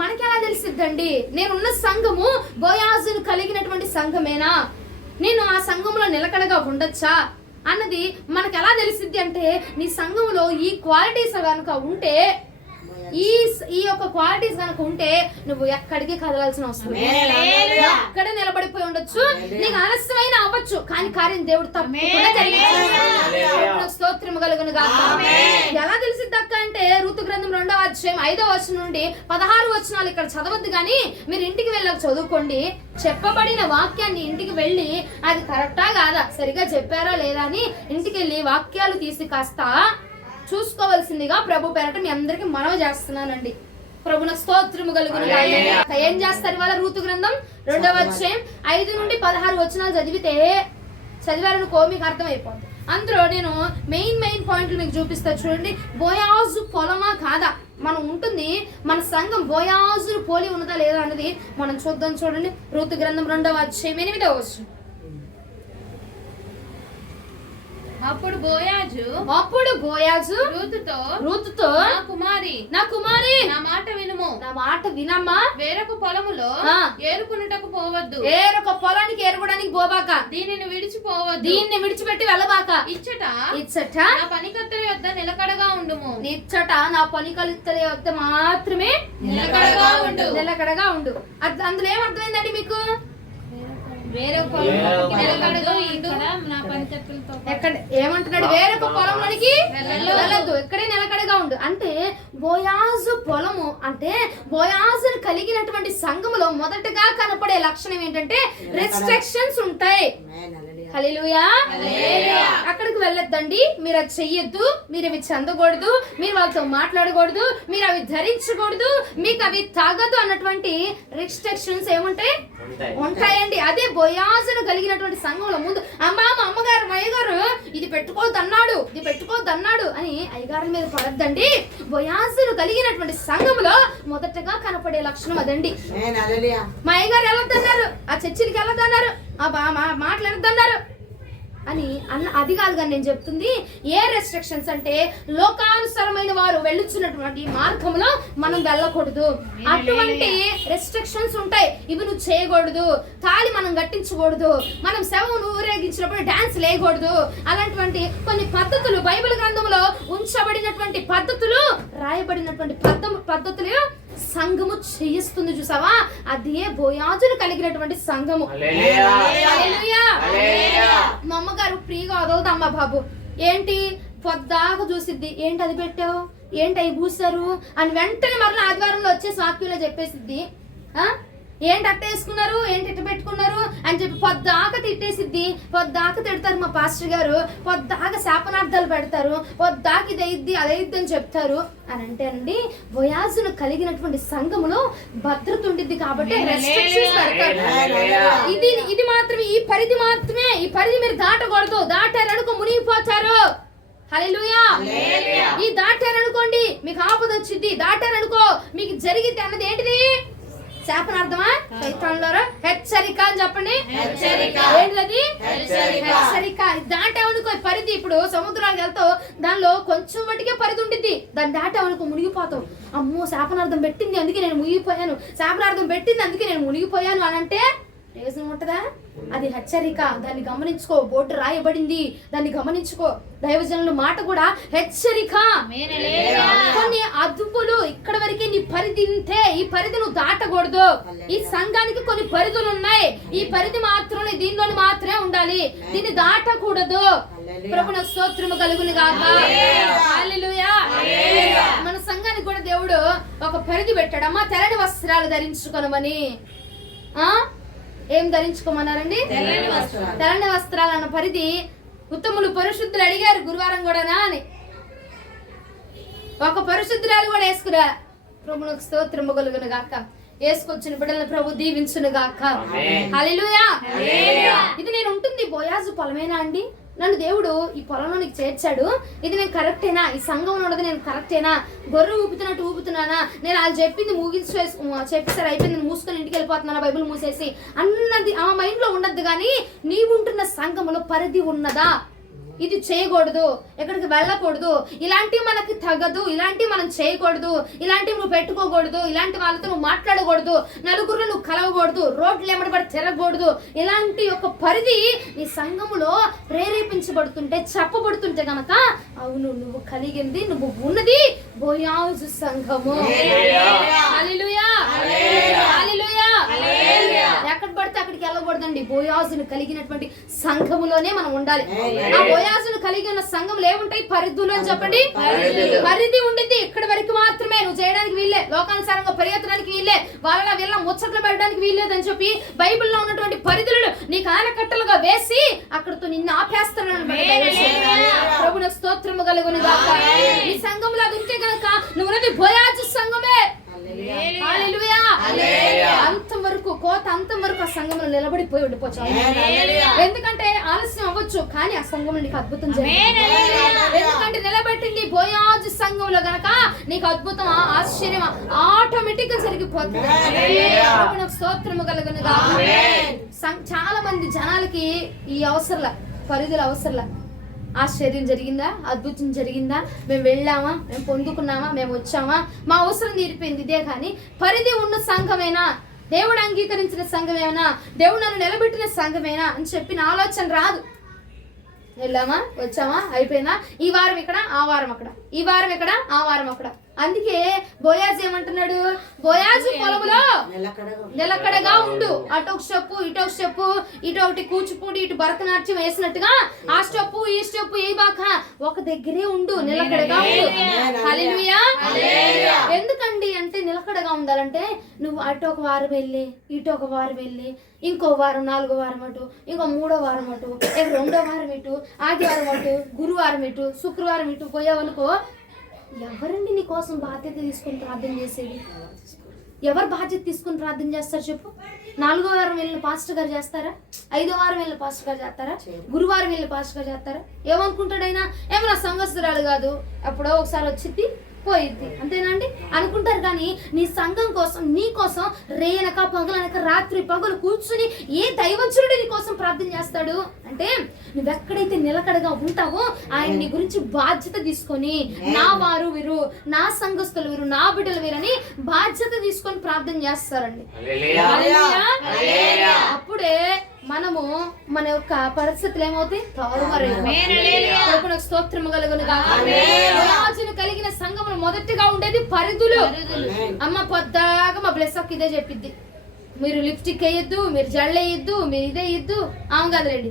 మనకి ఎలా తెలిసిద్దండి నేనున్న సంఘము బోయాజును కలిగినటువంటి సంఘమేనా, నేను ఆ సంఘంలో నిలకడగా ఉండొచ్చా అన్నది మనకు ఎలా తెలిసిద్ది అంటే, నీ సంఘంలో ఈ క్వాలిటీస్ కనుక ఉంటే, ఈ యొక్క క్వాలిటీస్ కనుక ఉంటే నువ్వు ఎక్కడికి కదలాల్సిన అవసరం లేదు. అక్కడే నిలబడిపోయి ఉండొచ్చు, నీకు ఆలస్యమైన అవ్వచ్చు, కానీ కార్యం దేవుడు తప్పకుండా జరిగించాడు. స్తోత్రము కలుగును గాక. ఎలా తెలిసిద్ది అక్క అంటే, ఋతు గ్రంథం 2వ అధ్యాయం 5వ వచనం నుండి 16 వచనాలు ఇక్కడ చదవద్దు, కానీ మీరు ఇంటికి వెళ్ళాక చదువుకోండి. చెప్పబడిన వాక్యాన్ని ఇంటికి వెళ్ళి అది కరెక్టా కాదా, సరిగా చెప్పారా లేదా అని ఇంటికి వెళ్ళి వాక్యాలు తీసి కాస్త చూసుకోవాల్సిందిగా ప్రభు పేరట మీ అందరికి మనవి చేస్తున్నానండి. ప్రభున స్తోత్రము కలుగును గాక. ఏం చేస్తారు ఇవాళ? ఋతు గ్రంథం 2వ అధ్యాయం 5 నుండి 16 వచనాలు చదివారనుకో మీకు అర్థమైపోతుంది. అందులో నేను మెయిన్ పాయింట్లు మీకు చూపిస్తా చూడండి. బోయాజు పొలమా కాదా మనం ఉంటుంది, మన సంఘం బోయాజును పోలి ఉన్నదా లేదా అన్నది మనం చూద్దాం. చూడండి ఋతు గ్రంథం 2వ అధ్యాయం 8వ వచనం. అప్పుడు బోయాజు రూతుతో నా కుమారి నా మాట వినుము, నా మాట వినమ్మా. వేరొక పొలములో ఏరుకున్నటకు పోవద్దు, వేరొక పొలానికి ఏరుకోవడానికి పోబాక, దీనిని విడిచిపోవద్దు, దీన్ని విడిచిపెట్టి వెళ్ళబాక. ఇచ్చట నా పనికత్తెల యొద్ద నిలకడగా ఉండుము, ఇచ్చట నా పనికత్తెల యొద్ద మాత్రమే నిలకడగా ఉండు. అందులో ఏమర్థమైందండి మీకు? ఎక్కడ ఏమంటున్నాడు? వేరొక పొలంలోనికి వెళ్ళొద్దు, ఇక్కడే నిలకడగా ఉండు. అంటే బోయాజు పొలము అంటే బోయాజును కలిగినటువంటి సంఘములో మొదటగా కనపడే లక్షణం ఏంటంటే రెస్ట్రిక్షన్స్ ఉంటాయి. హల్లెలూయా. అక్కడికి వెళ్ళొద్దండి, మీరు అది చెయ్యొద్దు, మీరు అవి చెందకూడదు, మీరు వాళ్ళతో మాట్లాడకూడదు, మీరు అవి ధరించకూడదు, మీకు అవి తాగదు అన్నటువంటి రిస్ట్రిక్షన్స్ ఉంటాయండి. అదే బోయాజును కలిగినటువంటి సంఘంలో ముందు అమ్మగారు అయ్యగారు ఇది పెట్టుకోవద్దన్నాడు అని అయ్యగారి మీద పడద్దండి. బోయాజును కలిగినటువంటి సంఘంలో మొదటగా కనపడే లక్షణం అదండి. మా అయ్యగారు వెళ్ళొద్దన్నారు, ఆ చర్చిలకి వెళ్ళొద్దన్నారు, మాట్లాడొద్దన్నారు అని అది కాదు. కానీ నేను చెప్తుంది ఏ రెస్ట్రిక్షన్స్ అంటే లోకానుసారమైన వారు వెళ్ళుచున్నటువంటి మార్గంలో మనం వెళ్ళకూడదు. అటువంటి రెస్ట్రిక్షన్స్ ఉంటాయి. ఇవి నువ్వు చేయకూడదు, తాళి మనం కట్టించకూడదు, మనం శవమును ఊరేగించినప్పుడు డాన్స్ లేకూడదు. అలాంటివంటి కొన్ని పద్ధతులు బైబిల్ గ్రంథంలో ఉంచబడినటువంటి పద్ధతులు, రాయబడినటువంటి పద్ధతులు సంఘము చేయిస్తుంది. చూసావా? అదే బోయాజును కలిగినటువంటి సంఘము. మా అమ్మగారు ఫ్రీగా వదలదమ్మా బాబు. ఏంటి పొద్దాక చూసిద్ది, ఏంటి అది పెట్టావు, ఏంటి అవి పూసారు అని వెంటనే మరలా ఆదివారంలో వచ్చేసి వాక్యంలో చెప్పేసిద్ది. ఏంటి అట్ట వేసుకున్నారు, ఏంటి ఇట్ట పెట్టుకున్నారు అని చెప్పి పొద్దాక తిట్టేసిద్ది. పొద్దాక తిడతారు మా పాస్టర్ గారు, పొద్దాక శాపనార్థాలు పెడతారు, పొద్దాక ఇదైద్ది అదైద్ది అని చెప్తారు అని అంటే అండి, బోయాజును కలిగినటువంటి సంఘములో భద్రత ఉండిద్ది కాబట్టి రెస్ట్రిక్షన్స్ పెడతారు. ఇది మాత్రమే, ఈ పరిధి మీరు దాటకూడదు, దాటారనుకో మునిగిపోతారు. హల్లెలూయా. ఈ దాటారనుకోండి మీకు ఆపద వచ్చింది, దాటారనుకో మీకు జరిగింది అన్నది ఏంటిది? శాపనార్థమా? చైతన్యంలో హెచ్చరిక అని చెప్పండి. ఏంటది? హెచ్చరిక. దాటావనుకో పరిధి. ఇప్పుడు సముద్రానికి వెళ్తావు, దానిలో కొంచెం మటుకే పరిధి ఉండిద్ది, దాన్ని దాటావనుకో మునిగిపోతావు. అమ్మో శాపనార్థం పెట్టింది అందుకే నేను మునిగిపోయాను, శాపనార్థం పెట్టింది అందుకే నేను మునిగిపోయాను అని అంటే రీజన్ ఉంటుందా? అది హెచ్చరిక. దాన్ని గమనించుకో, బోర్డు రాయబడింది, దాన్ని గమనించుకో. దైవజనుల మాట కూడా హెచ్చరిక. కొన్ని అదుపులు, ఇక్కడ వరకే నీ పరిధి ఇంతే, ఈ పరిధి నువ్వు దాటకూడదు. ఈ సంఘానికి కొన్ని పరిధులు ఉన్నాయి, ఈ పరిధి మాత్రమే, దీనిలోని మాత్రమే ఉండాలి, దీన్ని దాటకూడదు. ప్రభువున స్తోత్రము కలుగును గాక. హల్లెలూయా. మన సంఘానికి కూడా దేవుడు ఒక పరిధి పెట్టాడు. అమ్మా తెల్లని వస్త్రాలు ధరించుకొనమని. ఏం ధరించుకోమన్నారండి? తెల్లని వస్త్రాలు అన్న పరిధి. ఉత్తములు పరిశుద్ధులు అడిగారు గురువారం కూడానా అని. ఒక పరిశుద్ధురాలు కూడా వేసుకురా. ప్రభువునకు స్తోత్రము కలుగును గాక. వేసుకొచ్చిన బిడ్డలను ప్రభు దీవించును గాక. హల్లెలూయా. ఇది నేను ఉంటుంది బోయాజు పొలమేనా అండి? నన్ను దేవుడు ఈ పొలంలో నీకు చేర్చాడు, ఇది నేను కరెక్టేనా? ఈ సంఘం ఉన్నది నేను కరెక్టేనా? గొర్రె ఊపుతున్నట్టు ఊపుతున్నానా? నేను వాళ్ళు చెప్పింది చెప్పేసారు, అయిపోయింది, నేను మూసుకొని ఇంటికి వెళ్ళిపోతున్నాను, బైబిల్ మూసేసి అన్నది ఆ మైండ్ లో ఉండద్దు. కానీ నీవుంటున్న సంఘంలో పరిధి ఉన్నదా? ఇది చేయకూడదు, ఎక్కడికి వెళ్ళకూడదు, ఇలాంటివి మనకి తగదు, ఇలాంటివి మనం చేయకూడదు, ఇలాంటివి నువ్వు పెట్టుకోకూడదు, ఇలాంటి వాళ్ళతో నువ్వు మాట్లాడకూడదు, నలుగురు నువ్వు కలవకూడదు, రోడ్లు ఎమ్మడబడి తిరగకూడదు. ఇలాంటి ఒక పరిధి నీ సంఘములో ప్రేరేపించబడుతుంటే, చెప్పబడుతుంటే గనక అవును నువ్వు కలిగింది, నువ్వు ఉన్నది బోయాజు సంఘము. హల్లెలూయా. హల్లెలూయా. ఎక్కడ పడితే అక్కడికి వెళ్ళకూడదండి. బోయాజును కలిగినటువంటి సంఘములోనే మనం ఉండాలి. ఆ బోయాజును కలిగి ఉన్న సంఘంలో ఏముంటాయి? పరిధులు అని చెప్పండి. పరిధి ఉండింది, ఇక్కడ వరకు మాత్రమే. నువ్వు చేయడానికి వీల్లే, లోకానుసారంగా పరిగెత్తడానికి వీల్లే, వాళ్ళ వీళ్ళ ముచ్చట్లు పెట్టడానికి వీల్లేదని చెప్పి బైబిల్లో ఉన్నటువంటి పరిధులను నీకు ఆనకట్టలుగా వేసి అక్కడతో నిన్ను ఆపేస్తానని ప్రభువునకు స్తోత్రము కలుగును గాక. ఈ సంఘంలో అది ఉంటే గనక నువ్వున్నది బోయాజు సంఘమే. హల్లెలూయా. అంతవరకు కోత అంతవరకు ఆ సంఘంలో నిలబడిపోయి ఉండిపోవచ్చు. ఎందుకంటే ఆలస్యం అవ్వచ్చు, కానీ ఆ సంఘంలో నీకు అద్భుతం జరిగింది. ఎందుకంటే నిలబెట్టింది బోయాజు సంఘంలో గనక నీకు అద్భుతం, ఆశ్చర్యం ఆటోమేటిక్ గా జరిగిపోతుంది. స్తోత్రము కలుగును గాక. చాలా మంది జనాలకి ఈ అవసరంలా, పరిధుల అవసరంలా. ఆశ్చర్యం జరిగిందా? అద్భుతం జరిగిందా? మేము వెళ్ళామా? మేము పొందుకున్నామా? మేము వచ్చామా? మా అవసరం తీరిపోయింది. ఇదే కానీ పరిధి ఉన్న సంఘమేనా? దేవుడు అంగీకరించిన సంఘమేనా? దేవుడు నన్ను నిలబెట్టిన సంఘమేనా అని చెప్పిన ఆలోచన రాదు. వెళ్ళామా, వచ్చామా, అయిపోయిందా? ఈ వారం ఇక్కడ, ఆ వారం అక్కడ, ఈ వారం ఇక్కడ, ఆ వారం అక్కడ. అందుకే బోయాజు ఏమంటున్నాడు? బోయాజు పొలములో నిలకడగా ఉండు. అటు ఒక స్టెప్పు, ఇటు ఒక స్టెప్పు, ఇటు ఒకటి కూచిపూడి, ఇటు భరతనాట్యం వేసినట్టుగా ఆ స్టెప్పు ఈ స్టెప్పు ఏ బాక ఒక దగ్గరే ఉండు, నిలకడగా ఉండు. హల్లెలూయా. ఎందుకండి అంటే నిలకడగా ఉండాలంటే నువ్వు అటు ఒక వారం వెళ్ళి, ఇటు ఒక వారం వెళ్ళి, ఇంకో వారం, 4వ వారం అటు, ఇంకో 3వ వారం అటు, 2వ వారం ఇటు, ఆదివారం అటు, గురువారం ఇటు, శుక్రవారం ఇటు పోయావనుకో, ఎవరండి నీ కోసం బాధ్యత తీసుకుని ప్రార్థన చేసేది? ఎవరు బాధ్యత తీసుకుని ప్రార్థన చేస్తారు చెప్పు? 4వ వారం వెళ్ళిన పాస్టర్ గారు చేస్తారా? 5వ వారం వెళ్ళిన పాస్టర్ గారు చేస్తారా? గురువారం వెళ్ళిన పాస్టర్ గారు చేస్తారా? ఏమనుకుంటాడైనా? ఏమన్నా సంవత్సరాలు కాదు, ఎప్పుడో ఒకసారి వచ్చింది పోయిద్ది, అంతేనండి అనుకుంటారు. కానీ నీ సంఘం కోసం, నీ కోసం రేయనక పగలనక రాత్రి పగలు కూర్చుని ఏ దైవజనుడు నీ కోసం ప్రార్థన చేస్తాడు అంటే, నువ్వెక్కడైతే నిలకడగా ఉంటావో ఆయన నీ గురించి బాధ్యత తీసుకొని, నా వారు వీరు, నా సంఘస్థులు వీరు, నా బిడ్డలు వీరని బాధ్యత తీసుకొని ప్రార్థన చేస్తారండి. అప్పుడే మనము మన యొక్క పరిస్థితులు ఏమవుతాయి? తారుమారు. స్తోత్రము కలుగును గాక. బోయాజును కలిగిన సంఘములు మొదటిగా ఉండేది పరిధులు. అమ్మ పొద్దాగా మా బ్లెస్ అక్క ఇదే చెప్పిద్ది, మీరు లిప్స్టిక్ వేయొద్దు, మీరు జళ్ళు వేయొద్దు, మీరు ఇదే ఇద్దు. అవును కదలేండి,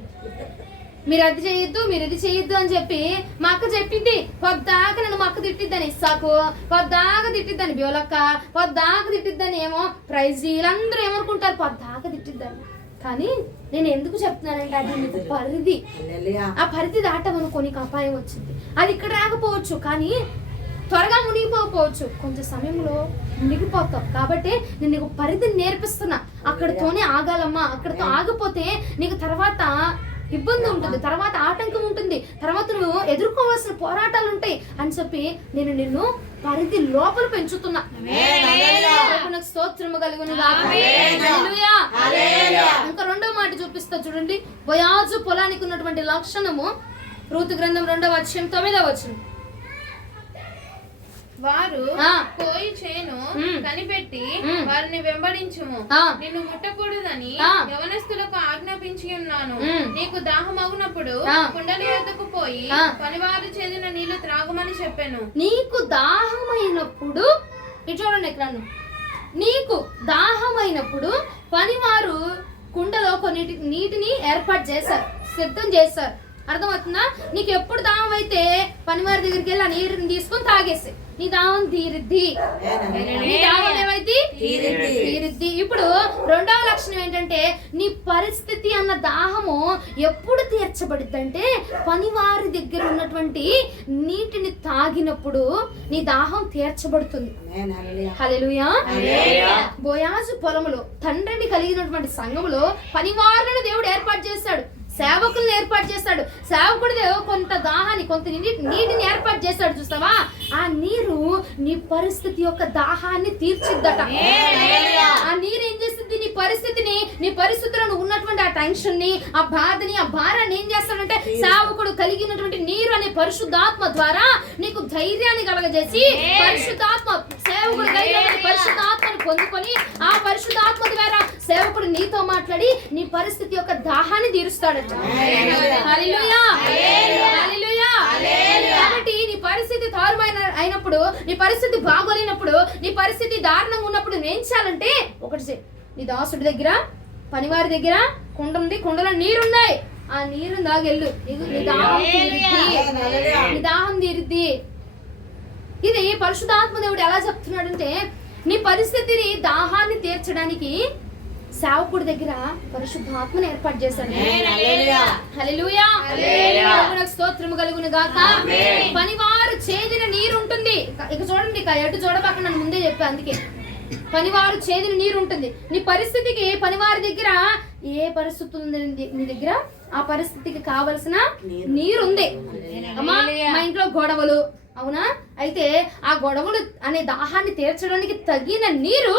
మీరు అది చేయొద్దు, మీరు ఇది చేయొద్దు అని చెప్పి మా అక్క చెప్పింది. పొద్దాక నన్ను మా అక్క తిట్టిద్దని ఇస్సాకు, పొద్దాక తిట్టిద్దని బ్యోలక్క, పొద్దాక తిట్టిద్దని ఏమో ప్రైజ్, వీళ్ళందరూ ఏమనుకుంటారు పొద్దాక తిట్టిద్దని. కానీ నేను ఎందుకు చెప్తున్నానంటే అది నీకు పరిధి. ఆ పరిధి దాటమనుకో నీకు అపాయం వచ్చింది. అది ఇక్కడ రాకపోవచ్చు, కానీ త్వరగా మునిగిపోవచ్చు, కొంచెం సమయంలో మునిగిపోతావు. కాబట్టి నేను నీకు పరిధిని నేర్పిస్తున్నా. అక్కడితోనే ఆగాలమ్మా. అక్కడితో ఆగిపోతే నీకు తర్వాత ఇబ్బంది ఉంటుంది, తర్వాత ఆటంకం ఉంటుంది, తర్వాత నువ్వు ఎదుర్కోవాల్సిన పోరాటాలు ఉంటాయి అని చెప్పి నేను నిన్ను పరిధి లోపల పెంచుతున్నా. స్తోత్రము కలుగును గాక. హల్లెలూయా. ఇంకా 2వ మాట చూపిస్తా చూడండి. బోయాజు పొలానికి ఉన్నటువంటి లక్షణము రూతు గ్రంథం 2వ అధ్యాయం 9వ వచనం. వారు ఆ. కోయి చేను కనిపెట్టి వారిని వెంబడించుము. నిన్ను ముట్టకూడదని యవనస్తులకు ఆజ్ఞాపించి ఉన్నాను. నీకు దాహమగునప్పుడు కుండల యొద్దకు పోయి పనివారు చేదిన నీళ్లు త్రాగమని చెప్పాను. నీకు దాహమైనప్పుడు ఇటు చూడండి ఇక్కడ, నీకు దాహమైనప్పుడు పనివారు కుండలో కొన్ని నీటిని ఏర్పాటు చేశారు, సిద్ధం చేశారు. అర్థమవుతుందా? నీకు ఎప్పుడు దాహం అయితే పనివారి దగ్గరికి వెళ్ళి ఆ నీరుని తీసుకొని తాగేసి నీ దాహం తీరిద్ది. నీ దాహం ఏమైంది? తీరిద్ది. ఇప్పుడు రెండవ లక్షణం ఏంటంటే నీ పరిస్థితి అన్న దాహము ఎప్పుడు తీర్చబడిద్ది అంటే పనివారి దగ్గర ఉన్నటువంటి నీటిని తాగినప్పుడు నీ దాహం తీర్చబడుతుంది. హల్లెలూయా. బోయాజు పొలములో తండ్రిని కలిగినటువంటి సంఘములో పనివారులను దేవుడు ఏర్పాటు చేశాడు, సేవకులను ఏర్పాటు చేశాడు. సేవకుడు కొంత దాహాన్ని, కొంత నీటిని ఏర్పాటు చేశాడు. చూస్తావా? ఆ నీరు నీ పరిస్థితి యొక్క దాహాన్ని తీర్చిద్దట. ఆ నీరు ఏం చేస్తుంది? నీ పరిస్థితిని, నీ పరిస్థితులను ఉన్నటువంటి ఆ టెన్షన్ ని, ఆ బాధని, ఆ భారాన్ని ఏం చేస్తాడంటే సేవకుడు కలిగినటువంటి నీరు అనే పరిశుద్ధాత్మ ద్వారా నీకు ధైర్యాన్ని కలగజేసి, పరిశుద్ధాత్మ సేవకుడు కలిగినటువంటి పరిశుద్ధాత్మను పొందుకొని ఆ పరిశుద్ధాత్మ ద్వారా సేవకుడు నీతో మాట్లాడి నీ పరిస్థితి యొక్క దాహాన్ని తీరుస్తాడట. హల్లెలూయా. హల్లెలూయా. కాబట్టి నీ పరిస్థితి తారుమైన అయినప్పుడు, నీ పరిస్థితి బాగోలేనప్పుడు, నీ పరిస్థితి దారుణంగా ఉన్నప్పుడు నువ్వేం చేయాలంటే ఒకటి, నీ దాసుడి దగ్గర, పనివారి దగ్గర కుండ ఉంది, కుండలో నీరున్నాయి, ఆ నీరు దాగెళ్ళు, నీ దాహం తీరిద్ది. ఇది పరిశుద్ధాత్మ దేవుడు ఎలా చెప్తున్నాడంటే నీ పరిస్థితిని, దాహాన్ని తీర్చడానికి సేవకుడి దగ్గర పరిశుద్ధాత్మను ఏర్పాటు చేశాడు. హల్లెలూయా. ప్రభువునకు స్తోత్రము కలుగును గాక. పనివారు చేదిన నీరు ఉంటుంది. ఇక చూడండి, ఇక ఎటు చూడబాక నన్ను ముందే చెప్పా, అందుకే పనివారు చేదిన నీరు ఉంటుంది. నీ పరిస్థితికి పనివారి దగ్గర ఏ పరిస్థితి ఉంది నీ దగ్గర, ఆ పరిస్థితికి కావలసిన నీరు ఉంది. అమ్మా, మా ఇంట్లో గొడవలు, అవునా? అయితే ఆ గొడవలు అనే దాహాన్ని తీర్చడానికి తగిన నీరు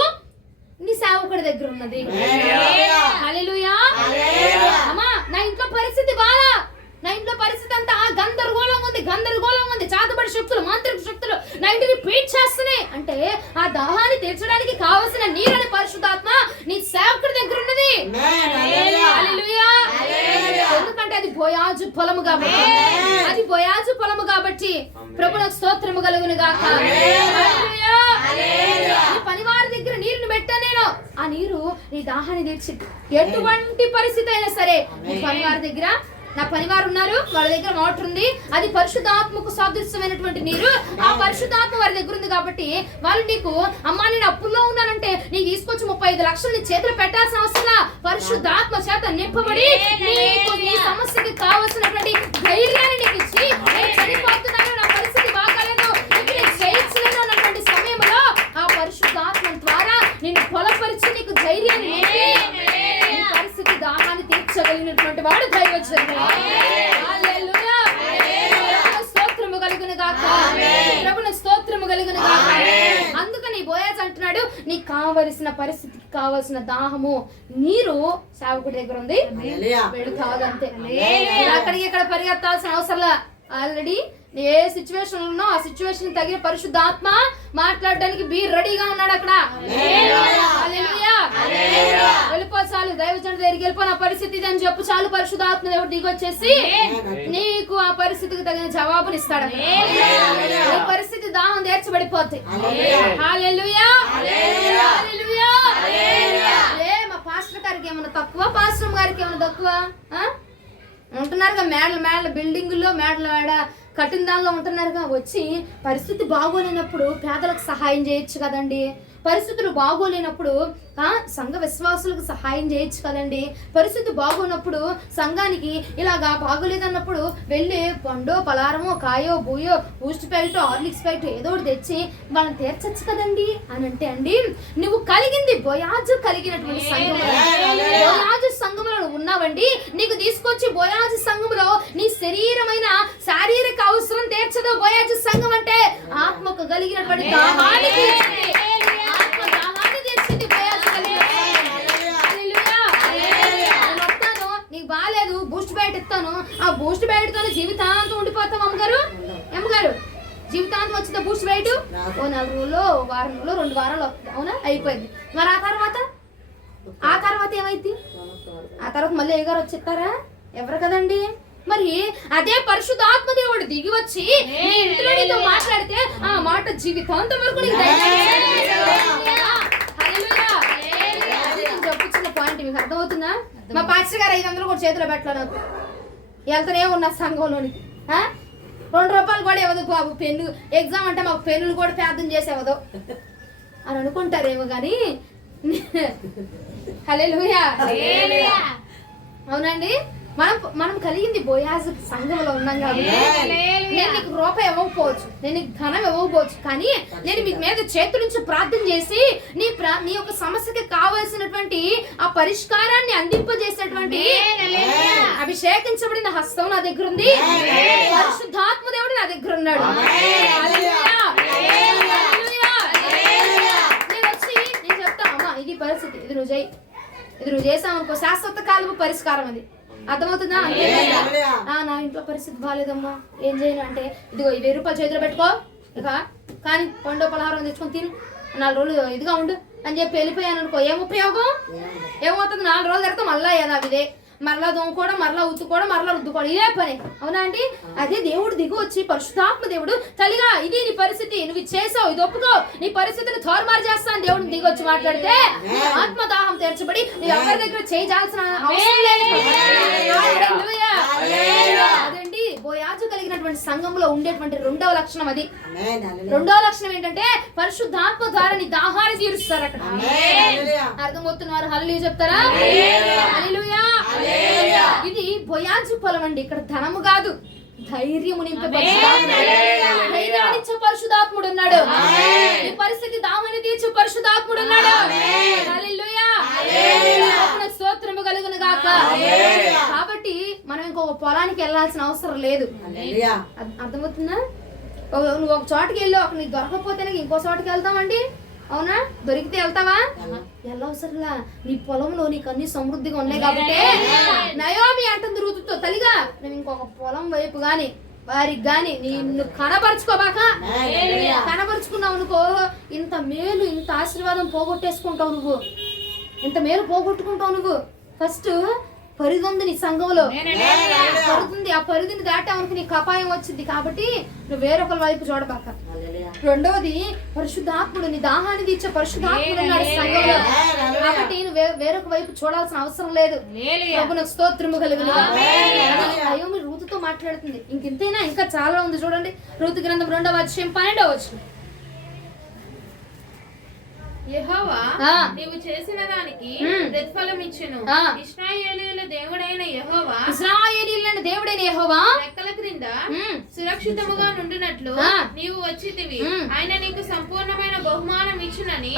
నీ సేవకుడి దగ్గర ఉన్నది. హల్లెలూయా. అమ్మా, నా ఇంట్లో పరిస్థితి బాగా, నా ఇంట్లో పరిస్థితి అంతా గందరగోళంగా ఉంది, చాతబడి శక్తులు, మాంత్రిక శక్తులు నా ఇంటిని పీడ్ చేస్తున్నాయి అంటే ఆ దాహాన్ని తీర్చడానికి కావలసిన నీరని పరిశుద్ధాత్మ నీ సేవకుడి దగ్గర ఉన్నది. హల్లెలూయా. ఎందుకంటే అది బోయాజు పొలము కాబట్టి, అది బోయాజు పొలము కాబట్టి ప్రభువునకు స్తోత్రము కలుగును గాక. హల్లెలూయా. నీ పనివారి దగ్గర నీరుని పెట్టా నేను, ఆ నీరు నీ దాహాన్ని తీర్చి, ఎటువంటి పరిస్థితి అయినా సరే నీ పనివారి దగ్గర, నా పనివారు ఉన్నారు, వాళ్ళ దగ్గర వాటర్ ఉంది, అది పరిశుద్ధాత్మకు సాదృశ్యమైనటువంటి నీరు, ఆ పరిశుద్ధాత్మ వారి దగ్గర ఉంది కాబట్టి వాళ్ళు నీకు, అమ్మా నేను అప్పుల్లో ఉన్నానంటే నీకు తీసుకొచ్చి 35 లక్షలు నీ చేతులు పెట్టాల్సిన అవసరం, పరిశుద్ధాత్మ చేత నింపబడి నీకు నీ సమస్యకి కావలసినటువంటి ధైర్యాన్ని నీకు ఇచ్చి, నేను చనిపోతున్నాను, నా పరిస్థితి బాగాలేదు, నేను జయించలేను అన్నటువంటి సమయంలో ఆ పరిశుద్ధాత్మ ద్వారా నిన్ను బలపరిచి నీకు ధైర్యాన్ని ఇచ్చి నీ పరిస్థితి దాహాన్ని తీర్చగలిగినటువంటి వాడు దైవజనుడు. హల్లెలూయా. స్తోత్రము కలుగును గాక. ప్రభువుని స్తోత్రము కలుగును గాక. అందుకని బోయాజు అంటున్నాడు, నీకు కావలసిన పరిస్థితికి కావలసిన దాహము నీరు సేవకుడి దగ్గర ఉంది, వెళ్ళు తాగంతే. అక్కడికి ఇక్కడ పరిగెత్తాల్సిన అవసరంలా. ఆల్రెడీ ఏ సిచ్యువేషన్ ఉన్నా ఆ సిచ్యువేషన్ తగిన పరిశుద్ధాత్మ మాట్లాడడానికి బీ రెడీగా ఉన్నాడు అక్కడ. వెళ్ళిపో చాలు, దైవజనుడి దగ్గరికి వెళ్ళిపో, నా పరిస్థితి అని చెప్పు చాలు, పరిశుద్ధాత్మ దేవుడు దిగొచ్చేసి నీకు ఆ పరిస్థితికి తగిన జవాబుని ఇస్తాడు. నీ పరిస్థితి దాహం తీర్చబడిపోతుంది. హల్లెలూయా. హల్లెలూయా. మా పాస్టర్ గారికి ఏమన్నా తక్కువ, పాస్టర్ గారికి ఏమన్నా తక్కువ ఉంటున్నారుగా, మేడల బిల్డింగుల్లో మేడ కట్టిన దానిలో ఉంటున్నారుగా. వచ్చి పరిస్థితి బాగోలేనప్పుడు పేదలకు సహాయం చేయొచ్చు కదండి, పరిస్థితులు బాగోలేనప్పుడు సంఘ విశ్వాసులకు సహాయం చేయొచ్చు కదండి, పరిస్థితి బాగోనప్పుడు సంఘానికి ఇలాగా బాగోలేదన్నప్పుడు వెళ్ళి పండో పలారమో కాయో బూయో బూస్ట్ ప్యాకెట్ హార్లిక్స్ ప్యాకెట్ ఏదో ఒకటి తెచ్చి వాళ్ళని తీర్చచ్చు కదండి అని అంటే, అండి నువ్వు కలిగింది బోయాజు కలిగినటువంటి సంఘంలో, బోయాజు సంఘంలో ఉన్నావండి, నీకు తీసుకొచ్చి బోయాజు సంఘంలో నీ శరీరమైన శారీరక అవసరం తీర్చదు. బోయాజు సంఘం అంటే ఆత్మకు కలిగినటువంటి దాహాన్ని తీర్చింది, ఆత్మ దాహాన్ని తీర్చింది బోయాజు. నీకు బాగాలేదు, బూస్ట్ బ్యాట్ ఇస్తాను, ఆ బూస్ట్ బ్యాట్ తోనే జీవితాంతం ఉండిపోతాం. అమ్మగారు జీవితాంతం వచ్చిందా బూస్ట్ వెయిట్? ఓ 4 రోజులు, వారం రోజులు, 2 వారాలు వస్తుంది, అవునా? అయిపోయింది. మరి ఆ తర్వాత ఏమైంది? ఆ తర్వాత మళ్ళీ అయ్యగారు వచ్చిస్తారా? ఎవరు కదండి. మరి అదే పరిశుద్ధాత్మ దేవుడు దిగి వచ్చి నీ ఇంట్లో నీతో మాట్లాడితే ఆ మాట జీవితాంతం వరకు నీకు చెప్పుచ్చిన పాయింట్ మీకు అర్థమవుతుందా? మా పాస్టర్ గారు 500 కూడా చేతిలో పెట్టలే, నాకు వెళ్తానే ఉన్నా సంఘంలోనికి. 2 రూపాయలు కూడా ఇవ్వదు బాబు, పెన్ను ఎగ్జామ్ అంటే మాకు పెన్నులు కూడా ప్రార్థన చేసేవదు అని అనుకుంటారేమో కానీ హల్లెలూయా. అవునండి, మనం కలిగింది బోయాజు సంఘంలో ఉన్నాం కాబట్టి నేను నీకు రూపాయి ఇవ్వకపోవచ్చు, నేను నీకు ధనం ఇవ్వకపోవచ్చు, కానీ నేను మీ మీద చేతుల నుంచి ప్రార్థన చేసి నీ యొక్క సమస్యకి కావలసినటువంటి ఆ పరిష్కారాన్ని అందింపజేసేటువంటి అభిషేకించబడిన హస్తం నా దగ్గర ఉంది. పరిశుద్ధాత్మ దేవుడు నా దగ్గర ఉన్నాడు. నేను వచ్చి నేను చెప్తా, అమ్మా ఇది పరిస్థితి, ఇది నువ్వు చేసావనుకో శాశ్వత కాలపు పరిష్కారం అది. అర్థమవుతుందా? నా ఇంట్లో పరిస్థితి బాగాలేదమ్మా, ఏం చేయను అంటే ఇదిగో 1000 రూపాయలు చేతిలో పెట్టుకో, ఇక కానీ పండు పలహారం తెచ్చుకొని తిని 4 రోజులు ఇదిగా ఉండు అని చెప్పి వెళ్ళిపోయాను అనుకో, ఏం ఉపయోగం? ఏమవుతుంది? 4 రోజుల తర్వాత మళ్ళా యథావిదే, మరలా దొంగకోవడం, మరలా ఉత్తుకోవడం, మరలా రుద్దుకోవడం, ఇదే పని. అవునా అండి? అదే దేవుడు దిగు వచ్చి పరిశుద్ధాత్మ దేవుడు తల్లిగా ఇది నీ పరిస్థితి, నువ్వు చేసావు, ఇది ఒప్పుకో, నీ పరిస్థితిని తారుమారు చేస్తాను దేవుడు దిగి వచ్చి మాట్లాడితే ఆత్మదాహం తెరచబడి నువ్వు ఎవరి దగ్గర చేయాల్సిన అవసరం లేదు. అదండి బోయాజు కలిగినటువంటి సంఘంలో ఉండేటువంటి 2వ లక్షణం అది. 2వ లక్షణం ఏంటంటే పరిశుద్ధాత్మ ద్వారా నీ దాహాన్ని తీరుస్తారు అక్కడ. అర్థమవుతున్నారు? హల్లెలూయా చెప్తారా? హల్లెలూయా. ఇది బోయాజు పొలం అండి. ఇక్కడ ధనము కాదు, ధైర్యము నింపే పరిశుద్ధాత్ముడు ఉన్నాడు. ఈ పరిస్థితి దాహని తీర్చు పరిశుద్ధాత్ముడు ఉన్నాడు. హల్లెలూయా. స్తోత్రము కలుగును గాక. కాబట్టి మనం ఇంకొక పొలానికి వెళ్ళాల్సిన అవసరం లేదు. అర్థమవుతుందా? నువ్వు ఒక చోటుకి వెళ్ళి ఒక నీకు దొరకకపోతే ఇంకో చోటుకి వెళ్తామండి, అవునా? దొరికితే వెళ్తావా? వెళ్ళవసరంలా, నీ పొలంలో నీకు అన్ని సమృద్ధిగా ఉన్నాయి కాబట్టి నయోమి అంటుంది ఋతుతో, తల్లిగా నువ్వు ఇంకొక పొలం వైపు గాని వారికి గాని నిన్ను కనబరుచుకోబాక. కనబరుచుకున్నావు అనుకో, ఇంత మేలు ఇంత ఆశీర్వాదం పోగొట్టేసుకుంటావు నువ్వు, ఇంత మేలు పోగొట్టుకుంటావు నువ్వు. ఫస్ట్ పరిధి ఉంది నీ సంఘంలో, పరిధి, ఆ పరిధిని దాటామనుకు నీకు అపాయం వచ్చింది. కాబట్టి నువ్వు వేరొకరి వైపు చూడబాక. 2వది పరిశుద్ధాత్ముడు, నీ దాహాన్ని తీర్చే పరిశుద్ధాత్ముడు ఉన్నాడు సంఘంలో, కాబట్టి నువ్వు వేరొక వైపు చూడాల్సిన అవసరం లేదు. ప్రభువునకు స్తోత్రము కలుగును గాక. అయ్యో మీరు రూతుతో మాట్లాడుతుంది, ఇంకెంతైనా ఇంకా చాలా ఉంది చూడండి. రూతు గ్రంథం 2వ అధ్యాయం 12వ వచనం. యెహోవా నీవు చేసిన దానికి ప్రతిఫలం ఇచ్చెను. ఇశ్రాయేలీయుల దేవుడైన యెహోవా రెక్కల క్రింద సురక్షితముగా నుండినట్లు నీవు వచ్చితివి. ఆయన నీకు సంపూర్ణమైన బహుమానం ఇచ్చునని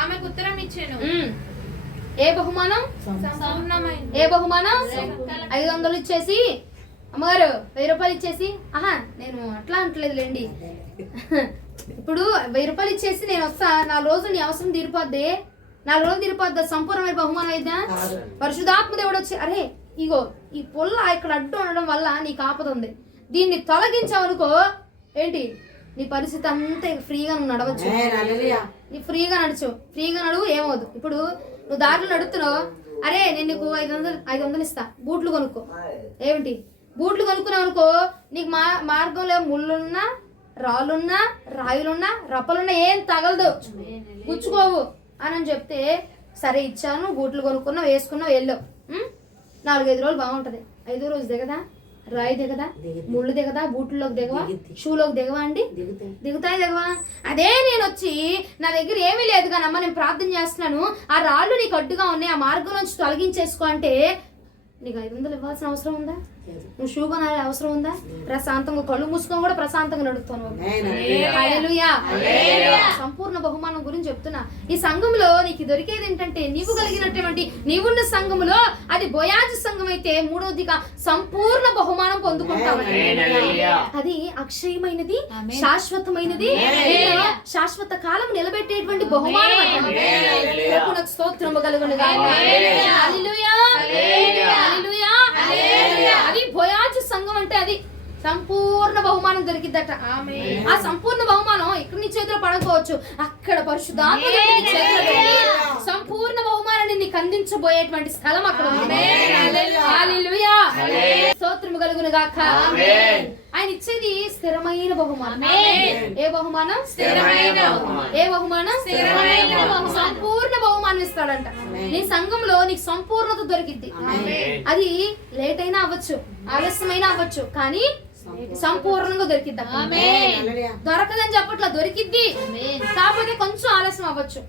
ఆమెకు ఉత్తరం ఇచ్చెను. ఏ బహుమానం? ఏ బహుమానం? 500 ఇచ్చేసి, అమ్మగారు 1000 రూపాయలు ఇచ్చేసి, నేను అట్లా అంటలేదులేండి, ఇప్పుడు 1000 రూపాయలు ఇచ్చేసి నేను వస్తా, 4 రోజులు నీ అవసరం తీరిపోద్ది, 4 రోజులు తీరిపోద్ది, సంపూర్ణమైన బహుమానం అయిద్దా? పరిశుద్ధాత్మ దేవుడు వచ్చి, అరే ఇగో ఈ పొల్ల ఇక్కడ అడ్డు ఉండడం వల్ల నీకు ఆపద ఉంది, దీన్ని తొలగించావనుకో ఏంటి నీ పరిస్థితి అంతా ఫ్రీగా నువ్వు నడవచ్చు. నీ ఫ్రీగా నడువు, ఏమవుదు. ఇప్పుడు నువ్వు దారిలో నడుస్తున్నావు, అరే నేను నీకు 500 ఇస్తా, బూట్లు కొనుక్కో. ఏమిటి? బూట్లు కొనుక్కున్నావు అనుకో, నీకు మార్గంలో ముళ్ళున్నా, రాళ్ళున్నా, రాయులున్నా, రప్పలున్నా ఏం తగలదు, గుచ్చుకోవు అని చెప్తే, సరే ఇచ్చాను, బూట్లు కొనుక్కున్నావు, వేసుకున్నావు, వెళ్ళావు. 4-5 రోజులు బాగుంటది. 5వ రోజు దిగదా? రాయి దిగదా? ముళ్ళు దిగదా? బూట్లలోకి దిగవా? షూలోకి దిగవా అండి? దిగవా? అదే నేను వచ్చి నా దగ్గర ఏమీ లేదు కానీ అమ్మ నేను ప్రార్థన చేస్తున్నాను, ఆ రాళ్ళు నీకు అడ్డుగా ఉన్నాయి, ఆ మార్గం నుంచి తొలగించేసుకో అంటే నీకు 500 ఇవ్వాల్సిన అవసరం ఉందా? నువ్వు షూ కొనాలి అవసరం ఉందా? ప్రశాంతంగా కళ్ళు మూసుకొని కూడా ప్రశాంతంగా నడుస్తాను. హల్లెలూయా. సంపూర్ణ బహుమానం గురించి చెప్తున్నా. ఈ సంఘంలో నీకు దొరికేది ఏంటంటే, నీవు కలిగినటువంటి నీవున్న సంఘములో అది బోయాజు సంఘం అయితే 3వదిగా సంపూర్ణ బహుమానం పొందుకుంటావు. అది అక్షయమైనది, శాశ్వతమైనది, శాశ్వత కాలం నిలబెట్టేటువంటి బహుమానం. స్తోత్రము కలుగును గాక. హల్లెలూయా. హల్లెలూయా. అది బోయాజు సంఘం అంటే అది సంపూర్ణ బహుమానం దొరికిద్దట. ఆ సంపూర్ణ బహుమానం ఇక్కడ నీ చేతిలో పడకపోవచ్చు, అక్కడ పరిశుద్ధాత్మ దేవుడు నీ చేతిలో పెట్టి సంపూర్ణ బహుమానాన్ని నీకు అందించబోయేటువంటి స్థలం అక్కడ ఉంది. హల్లెలూయా, స్తోత్రము కలుగును గాక. ఆయన ఇచ్చేది స్థిరమైన బహుమానం. ఏ బహుమానం? స్థిరమైన. ఏ బహుమానం? స్థిరమైన. సంపూర్ణ బహుమానం ఇస్తాడంట. నీ సంఘంలో నీకు సంపూర్ణత దొరికిద్ది. అది లేట్ అయినా అవ్వచ్చు, ఆలస్యమైనా అవ్వచ్చు, కానీ సంపూర్ణంగా దొరికిద్ది. దొరకదని చెప్పట్లా, దొరికిద్ది, కాకపోతే కొంచెం ఆలస్యం అవ్వచ్చు.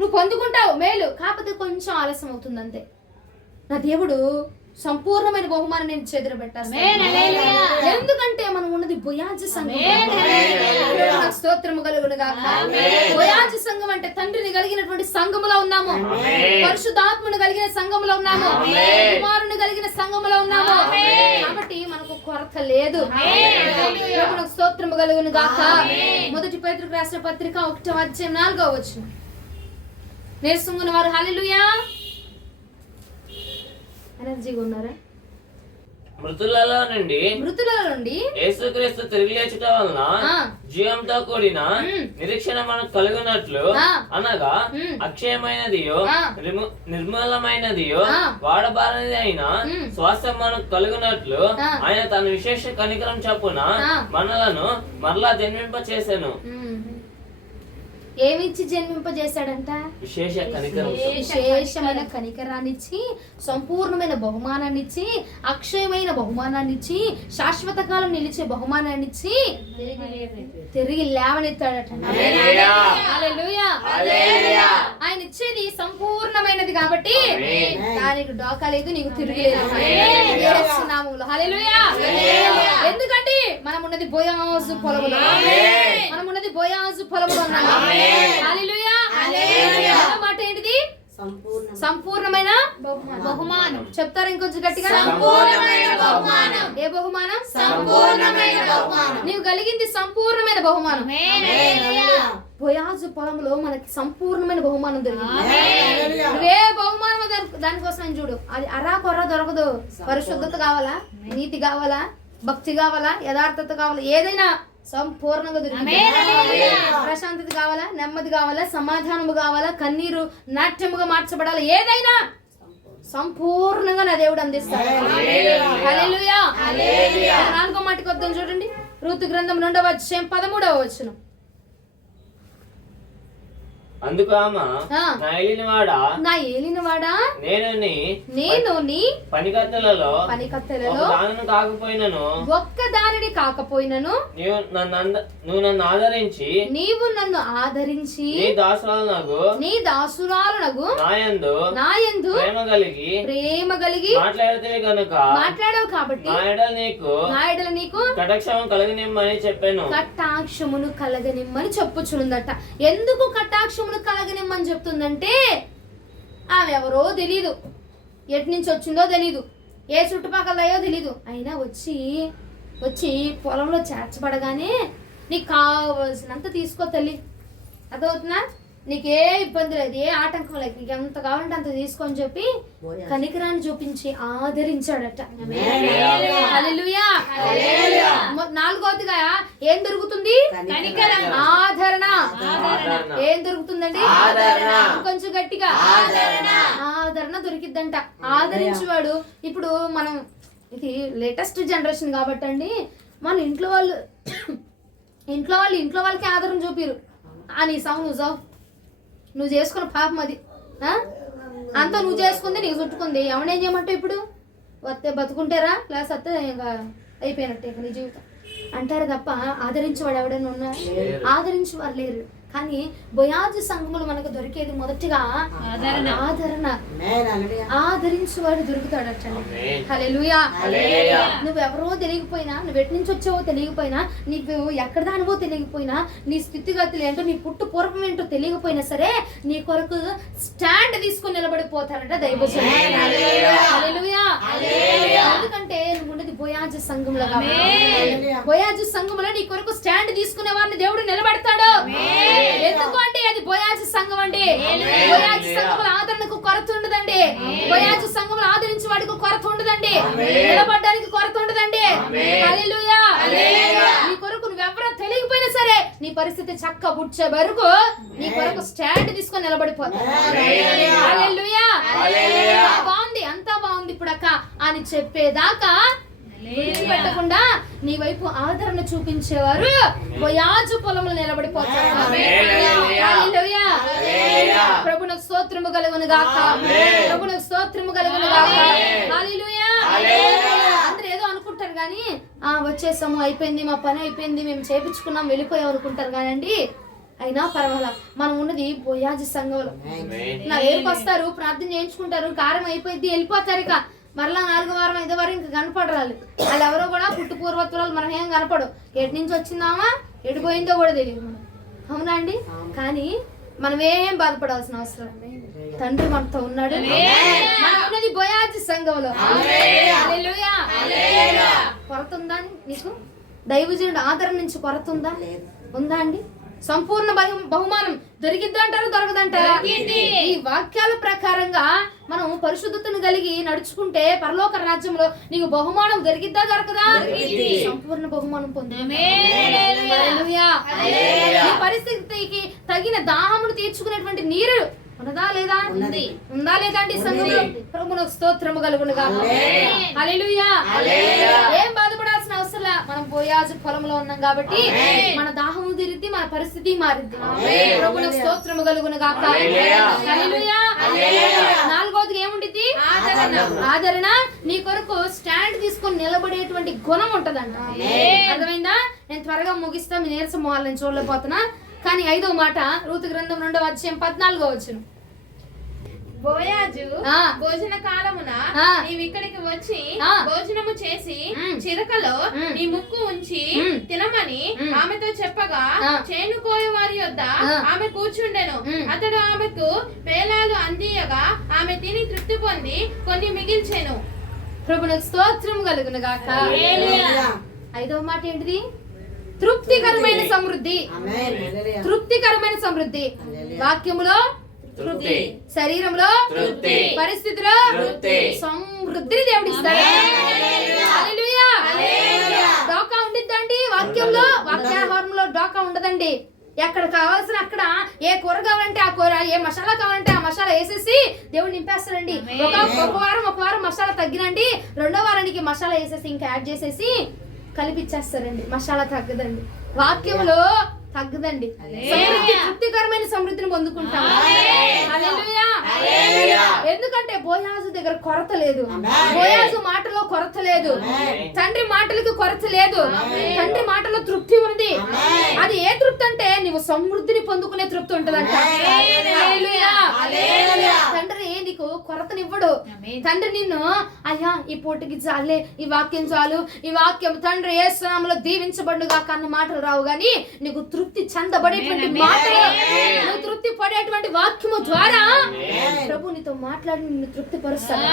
నువ్వు పొందుకుంటావు మేలు, కాకపోతే కొంచెం ఆలస్యం అవుతుంది అంతే. నా దేవుడు సంపూర్ణమైన బహుమానం నేను చేతులు పెట్టాను. ఎందుకంటే మనం ఉన్నది బోయాజు సంఘం. స్తోత్రము కలుగును గాక. బోయాజు సంఘం అంటే తండ్రిని కలిగినటువంటి సంఘములో ఉన్నాము, పరిశుద్ధాత్మను కలిగిన సంఘములో ఉన్నాము, కుమారుని కలిగిన సంఘములో ఉన్నాము. కాబట్టి మనకు కొరత లేదు. స్తోత్రము కలుగును గాక. మొదటి పేతురుకు రాసిన పత్రిక 1:4 నేర్చుకున్న వారు హల్లెలూయా. ఎనర్జీగా ఉన్నారా? మృతులలో నుండి యేసుక్రీస్తు తిరిగి లేచుట వలన జీవంతో కూడిన నిరీక్షణ మనకు కలుగునట్లు, అనగా అక్షయమైనదియో నిర్మూలమైనదియో వాడబారనిది అయిన స్వాస్థ్యం మనకు కలుగునట్లు ఆయన తన విశేష కనికరం చొప్పున మనలను మరలా జన్మింప చేసెను. ఏమిచ్చి జన్మింపజేశాడంట? విశేషమైన కనికరాన్నిచ్చి, సంపూర్ణమైన బహుమానాన్నిచ్చి, అక్షయమైన బహుమానాన్నిచ్చి, శాశ్వత కాలం నిలిచే బహుమానాన్నిచ్చి తిరిగి లేవనెత్తాడట. హల్లెలూయా. ఆయన ఇచ్చేది సంపూర్ణమైనది కాబట్టి దానికి డోకా లేదు, నీకు తిరిగిలేదు. హల్లెలూయా. ఎందుకంటే మనం ఉన్నది బోయాజు పొలములో, మనం ఉన్నది బోయాజు పొలములో ఉన్నాము. హల్లెలూయా. మాట ఏంటిది? సంపూర్ణమైన బహుమానం. చెప్తారా ఇంకొంచెం గట్టిగా? సంపూర్ణమైన బహుమానం. ఏ బహుమానం? సంపూర్ణమైన బహుమానం. నీవు కలిగింది సంపూర్ణమైన బహుమానం. బోయాజు పొలంలో మనకి సంపూర్ణమైన బహుమానం దొరికింది. ఏ బహుమానం దానికోసం చూడు, అది అరా కొర్ర దొరకదు. పరిశుద్ధత కావాలా, నీతి కావాలా, భక్తి కావాలా, యథార్థత కావాలా, ఏదైనా సంపూర్ణంగా దొరికింది. ప్రశాంతత కావాలా, నెమ్మది కావాలా, సమాధానము కావాలా, కన్నీరు నాట్యముగా మార్చబడాలి, ఏదైనా సంపూర్ణంగా నా దేవుడు అందిస్తాడు. హల్లెలూయా. 4వ మాటకి వద్దాం చూడండి. రూతు గ్రంథం 2:13 అందుకు ఆమె, నా ఏలినవాడా నేను నీ పనికత్తెలలో ఒక్కదానిని కాకపోయినను నీవు నన్ను ఆదరించి నీ దాసురాలనగు నాయందు ప్రేమ కలిగి మాట్లాడవు కాబట్టి నా ఎడల నీకు కటాక్షము కలగనిమ్మని చెప్పాను. కటాక్షమును కలగనిమ్మని చెప్పుచునుందట. ఎందుకు కటాక్షమును కలగనిమ్మని చెప్తుందంటే ఆమె ఎవరో తెలీదు, ఎటు నుంచి వచ్చిందో తెలీదు, ఏ చుట్టుపక్కలయో తెలీదు. అయినా వచ్చి పొలంలో చేర్చబడగానే నీకు కావలసినంత తీసుకో తల్లి, అదవుతున్నా, నీకే ఇబ్బంది లేదు, ఏ ఆటంకం లేదు, నీకు ఎంత కావాలంటే అంత తీసుకొని చెప్పి కనికరాన్ని చూపించి ఆదరించాడట. హల్లెలూయా. 4వదిగా ఏం దొరుకుతుంది? ఆదరణ. ఏం దొరుకుతుందండి? కొంచెం గట్టిగా ఆదరణ దొరికిద్దంట. ఆదరించేవాడు. ఇప్పుడు మనం ఇది లేటెస్ట్ జనరేషన్ కాబట్టి అండి, మన ఇంట్లో వాళ్ళకి ఆదరణ చూపిరు. నీ నువ్వు చేసుకున్న పాపం అది, అంతా నువ్వు చేసుకుంది, నీకు చుట్టుకుంది, ఎవడేం చేయమంటావు? ఇప్పుడు వస్తే బతుకుంటారా, క్లాస్ వస్తే ఇంకా అయిపోయినట్టే నీ జీవితం అంటారు తప్ప ఆదరించేవాడు ఎవడైనా ఉన్నారు? ఆదరించేవారు లేరు. కానీ బోయాజు సంఘములు మనకు దొరికేది మొదటిగా ఆదరణ. ఆదరించేవాడు దొరుకుతాడట. హల్లెలూయా. నువ్వెవరో తెలియకపోయినా, నువ్వు ఎటు నుంచి వచ్చావో తెలియకపోయినా, నువ్వు ఎక్కడ దానివో తెలియకపోయినా, నీ స్థితిగతులు ఏంటో, నీ పుట్టు పూర్వం ఏంటో తెలియకపోయినా సరే నీ కొరకు స్టాండ్ తీసుకుని నిలబడిపోతాడట దైవజనుడు. హల్లెలూయా. ఎందుకంటే నువ్వు ఉన్నది బోయాజు సంఘంలో కాబట్టి బోయాజు సంఘంలో నీ కొరకు స్టాండ్ తీసుకునే వారిని దేవుడు నిలబెడతాడు. ఎందుకు అంటే అది బోయాజు సంఘం అండి. బోయాజు సంఘంలో ఆదరణకు కొరత ఉండదండి. ఉండదండి. బోయాజు సంఘంలో ఆదరించి వాడికి కొరత ఉండదండి. నిలబడడానికి కొరత ఉండదండి. హల్లెలూయా. నీ కొరకు నువ్వెవరో తెలియకపోయినా సరే నీ పరిస్థితి చక్క బుడ్చే వరకు నీ కొరకు స్టాండ్ తీసుకొని నిలబడిపోతావు. హల్లెలూయా. బాగుంది, అంతా బాగుంది ఇప్పుడు అక్క అని చెప్పేదాకా పెట్టకుండా నీ వైపు ఆదరణ చూపించేవారు బోయాజు పొలంలో నిలబడిపోతారు. హల్లెలూయా. ప్రభువునకు స్తోత్రము కలుగును గాక. ప్రభువునకు స్తోత్రము కలుగును గాక. హల్లెలూయా. అందరూ ఏదో అనుకుంటారు కానీ వచ్చేసాము, అయిపోయింది, మా పని అయిపోయింది, మేము చేపించుకున్నాం, వెళ్ళిపోయాం అనుకుంటారు కానండి. అయినా పర్వాలా, మనం ఉన్నది బోయాజు సంఘంలో. నా ఏరికి వస్తారు, ప్రార్థన చేయించుకుంటారు, కారం అయిపోయింది, వెళ్ళిపోతారు. ఇక మరలా 4వ వారం 5వ వారం ఇంకా కనపడరాలు. వాళ్ళు ఎవరో కూడా పుట్టు పూర్వత్వరాలు మనం ఏం కనపడు. ఎటు నుంచి వచ్చిందామా ఎడిపోయిందో కూడా తెలియదు. అవునా అండి? కానీ మనం ఏం బాధపడాల్సిన అవసరం, తండ్రి మనతో ఉన్నాడు. మనం ఉన్నది బోయాజు సంఘంలో. హల్లెలూయా. కొరత ఉందా నీకు? దైవజనుడు ఆదరణ నుంచి కొరత ఉందా? ఉందా అండి? సంపూర్ణ బహుమానం దొరికిద్ది అంటారు, దొరకదంటారా? ఈ వాక్యాల ప్రకారంగా మనం పరిశుద్ధతను కలిగి నడుచుకుంటే పరలోక రాజ్యంలో నీకు బహుమానం దొరికిద్దా, దొరకదా? సంపూర్ణ బహుమానం పొందు. నీ పరిస్థితికి తగిన దాహమును తీర్చుకునేటువంటి నీరు ఉన్నదా లేదా? ఉందా లేదా అండి సంఘంలో? ప్రభువునకు స్తోత్రము కలుగును గాక. హల్లెలూయా. ఏం బాధపడాల్సిన అవసరం లే. మనం బోయాజు పొలంలో ఉన్నాం కాబట్టి మన దాహము తీరిద్ది, మన పరిస్థితి మారిద్ది. ప్రభువునకు స్తోత్రము కలుగును గాక. హల్లెలూయా. 4వది ఏముండిద్ది? ఆదరణ. నీ కొరకు స్టాండ్ తీసుకొని నిలబడేటువంటి గుణం ఉంటదంట. అర్థమైందా? నేను త్వరగా ముగిస్తా, మీ నీరసం మొహాలు నేను చూడలేకపోతున్నా. కానీ 5వ మాట రూతు గ్రంథం 2వ అధ్యాయం 14వ వచనం. బోయాజు భోజన కాలమున నీవు ఇక్కడికి వచ్చి భోజనము చేసి చిరకలో నీ ముక్కు ఉంచి తినమని ఆమెతో చెప్పగా చేను కోయ వారి యొద్ద ఆమె కూర్చుండెను. అతడు ఆమెకు పేలాలు అందియగా ఆమె తిని తృప్తి పొంది కొన్ని మిగిల్చెను. ప్రభువునకు స్తోత్రం కలుగును గాక. 5వ మాట ఏంటిది? తృప్తికరమైన సమృద్ధి. తృప్తికరమైన సమృద్ధి. వాక్యములో తృప్తి, శరీరంలో తృప్తి, పరిస్థితిలో తృప్తి, సమృద్ధిని దేవుడు ఇస్తాడు. హల్లెలూయా. డోకా ఉండిద్దండి వాక్యంలో. వాక్యాహారంలో డోకా ఉండదండి. ఎక్కడ కావాల్సిన అక్కడ ఏ కూర కావాలంటే ఆ కూర, ఏ మసాలా కావాలంటే ఆ మసాలా వేసేసి దేవుడు నింపేస్తాడండి. ఒక వారం మసాలా తగ్గినండి, 2వ వారానికి మసాలా వేసేసి ఇంకా యాడ్ చేసేసి కలిపిచ్చేస్తారండి. మసాలా తగ్గదండి, వాక్యంలో తగ్గదండి. తృప్తికరమైన సమృద్ధిని పొందుకుంటాం. హల్లెలూయా. ఎందుకంటే బోయాజు దగ్గర కొరత లేదు, బోయాజు మాటలో కొరత లేదు, తండ్రి మాటలకు కొరత లేదు, తండ్రి మాటలో తృప్తి ఉంది. అది ఏ తృప్తి అంటే నీవు సమృద్ధిని పొందుకునే తృప్తి ఉంటదంట. తండ్రి నీకు కొరతనివ్వడు. తండ్రి నిన్ను అయ్యా ఈ పూటకి చాలే, ఈ వాక్యం చాలు, ఈ వాక్యం తండ్రి యేసు నామములో దీవించబడుగా కన్న మాటలు రావు గాని నీకు తృప్తి చెందబడేటువంటి మాటలు, నువ్వు తృప్తి పడేటువంటి వాక్యము ద్వారా ప్రభు నీతో మాట్లాడి నిన్ను తృప్తి పరుస్తాడు.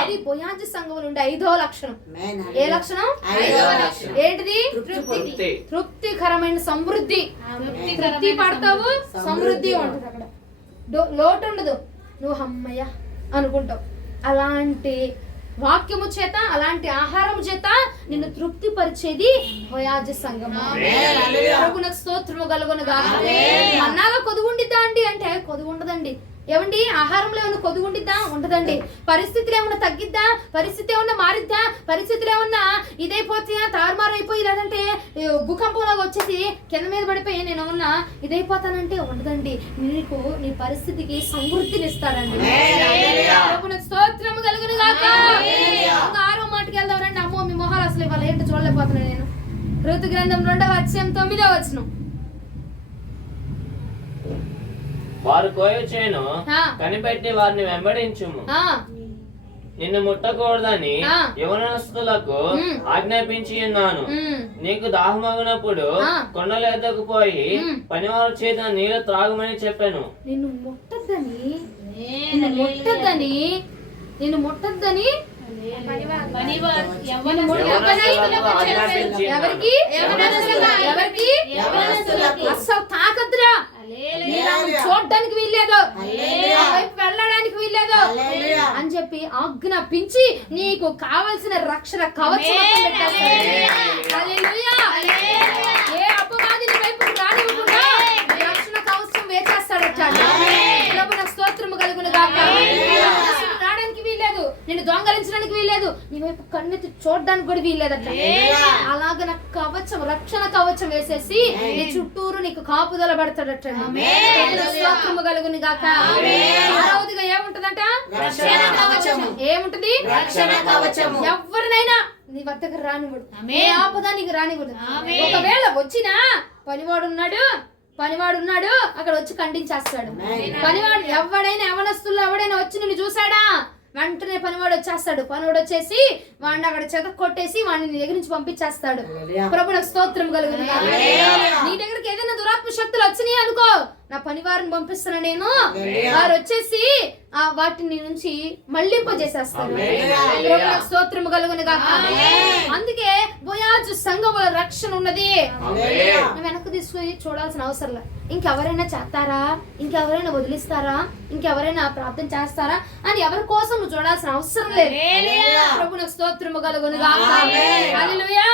అది బోయాజు సంఘం నుండి 5వ లక్షణం. ఏ లక్షణం? ఏంటిది? తృప్తికరమైన సమృద్ధి. తృప్తి పడతావు, సమృద్ధి ఉంటుంది. అక్కడ లోటు ఉండదు. నువ్వు అమ్మయ్య అనుకుంటావు. అలాంటి వాక్యము చేత, అలాంటి ఆహారము చేత నిన్ను తృప్తి పరిచేది బోయాజు సంఘము. ప్రభువునకు స్తోత్రము కలుగును గాక. మన్నాలో కొదుగుండిద్దా అండి అంటే కొదుగు ఉండదండి. ఏమండి ఆహారంలో ఏమన్నా కొదుగు ఉండిద్దా? ఉండదండి. పరిస్థితులు ఏమన్నా తగ్గిద్దా? పరిస్థితి ఏమన్నా మారిద్దా? పరిస్థితులు ఏమన్నా ఇదైపోతాయా, తారుమారు అయిపోయి, లేదంటే భూకంపంలాగా వచ్చేసి కింద మీద పడిపోయి నేను ఏమన్నా ఇదైపోతానంటే ఉండదండి. నీకు నీ పరిస్థితికి సమృద్ధిని ఇస్తాడండి. స్తోత్రము కలుగును గాక. 6వ మాటకి వెళ్దాం రండి. అమ్మో మీ మొహాలు అసలు ఇవాళ ఏంటో చూడలేకపోతున్నాను నేను. ఋతు గ్రంథం 2వ అధ్యాయం 9వ వచనం. వారు కోయొచ్చేను కనిపెట్టి వారిని వెంబడించుము. నిన్ను ముట్టకూడదని యవనస్తులకు ఆజ్ఞాపించి ఉన్నాను. నీకు దాహమగినప్పుడు కొండల ఎద్దకు పోయి పనివారు చేత నీళ్ళు త్రాగమని చెప్పాను. నిన్ను ముట్టద్దని అస్సలు తాకద్దురా. చూడడానికి వీల్లేదు, వెళ్ళడానికి వీల్లేదు, అని చెప్పి ఆజ్ఞాపించి నీకు కావలసిన రక్షణ కవచం మొత్తం పెట్టేస్తాడు. హల్లెలూయా. ఏ అపవాది నీ వైపుకు రానివ్వకుండా రక్షణ కవచం వేచేస్తాడట. ప్రభువుకు స్తోత్రము కలుగును గాక. రావడానికి వీల్లేదు, నిన్ను దొంగలించడానికి వీల్లేదు, నీ వైపు కన్నెత్తి చూడడానికి కూడా వీల్లేదట. అలాగ నాకు కవచం, రక్షణ కవచం వేసేసి నీ చుట్టూరు నీకు కాపుదల పడతాడట. స్తోత్రము కలుగును గాక. ఆరవదిగా ఏముంటదంట? ఏముంటది? రక్షణ కవచం. ఎవరినైనా నీ వద్దకు రానివ్వడు, ఏ ఆపద నీకు రానివ్వడు. ఒకవేళ వచ్చినా పనివాడున్నాడు అక్కడ వచ్చి ఖండించేస్తాడు. పనివాడు ఎవడైనా యవనస్తుల్లో ఎవడైనా వచ్చి నిన్ను చూసాడా, వెంటనే పనివాడు వచ్చేస్తాడు. పనివాడు వచ్చేసి వాడిని అక్కడ చెత కొట్టేసి వాడిని నీ దగ్గర నుంచి పంపించేస్తాడు. ప్రభువుకు స్తోత్రం కలుగును గాక. నీ దగ్గరికి ఏదైనా దురాత్మ శక్తులు వచ్చినాయి అనుకో, నా పనివారిని పంపిస్తున్నా నేను, వారు వచ్చేసి ఆ వాటిని నుంచి మళ్ళింపజేసేస్తారు. ప్రభువుకు స్తోత్రం కలుగును గాక. అందుకే బోయాజు సంఘములో రక్షణ ఉన్నది. నువ్వు వెనక్కి తీసుకుని చూడాల్సిన అవసరం లేదు. ఇంకెవరైనా చేస్తారా, ఇంకెవరైనా వదిలిస్తారా, ఇంకెవరైనా ప్రార్థన చేస్తారా అని ఎవరి కోసం నువ్వు చూడాల్సిన అవసరం లేదు. ప్రభువుకు స్తోత్రము కలుగును గాక. హల్లెలూయా.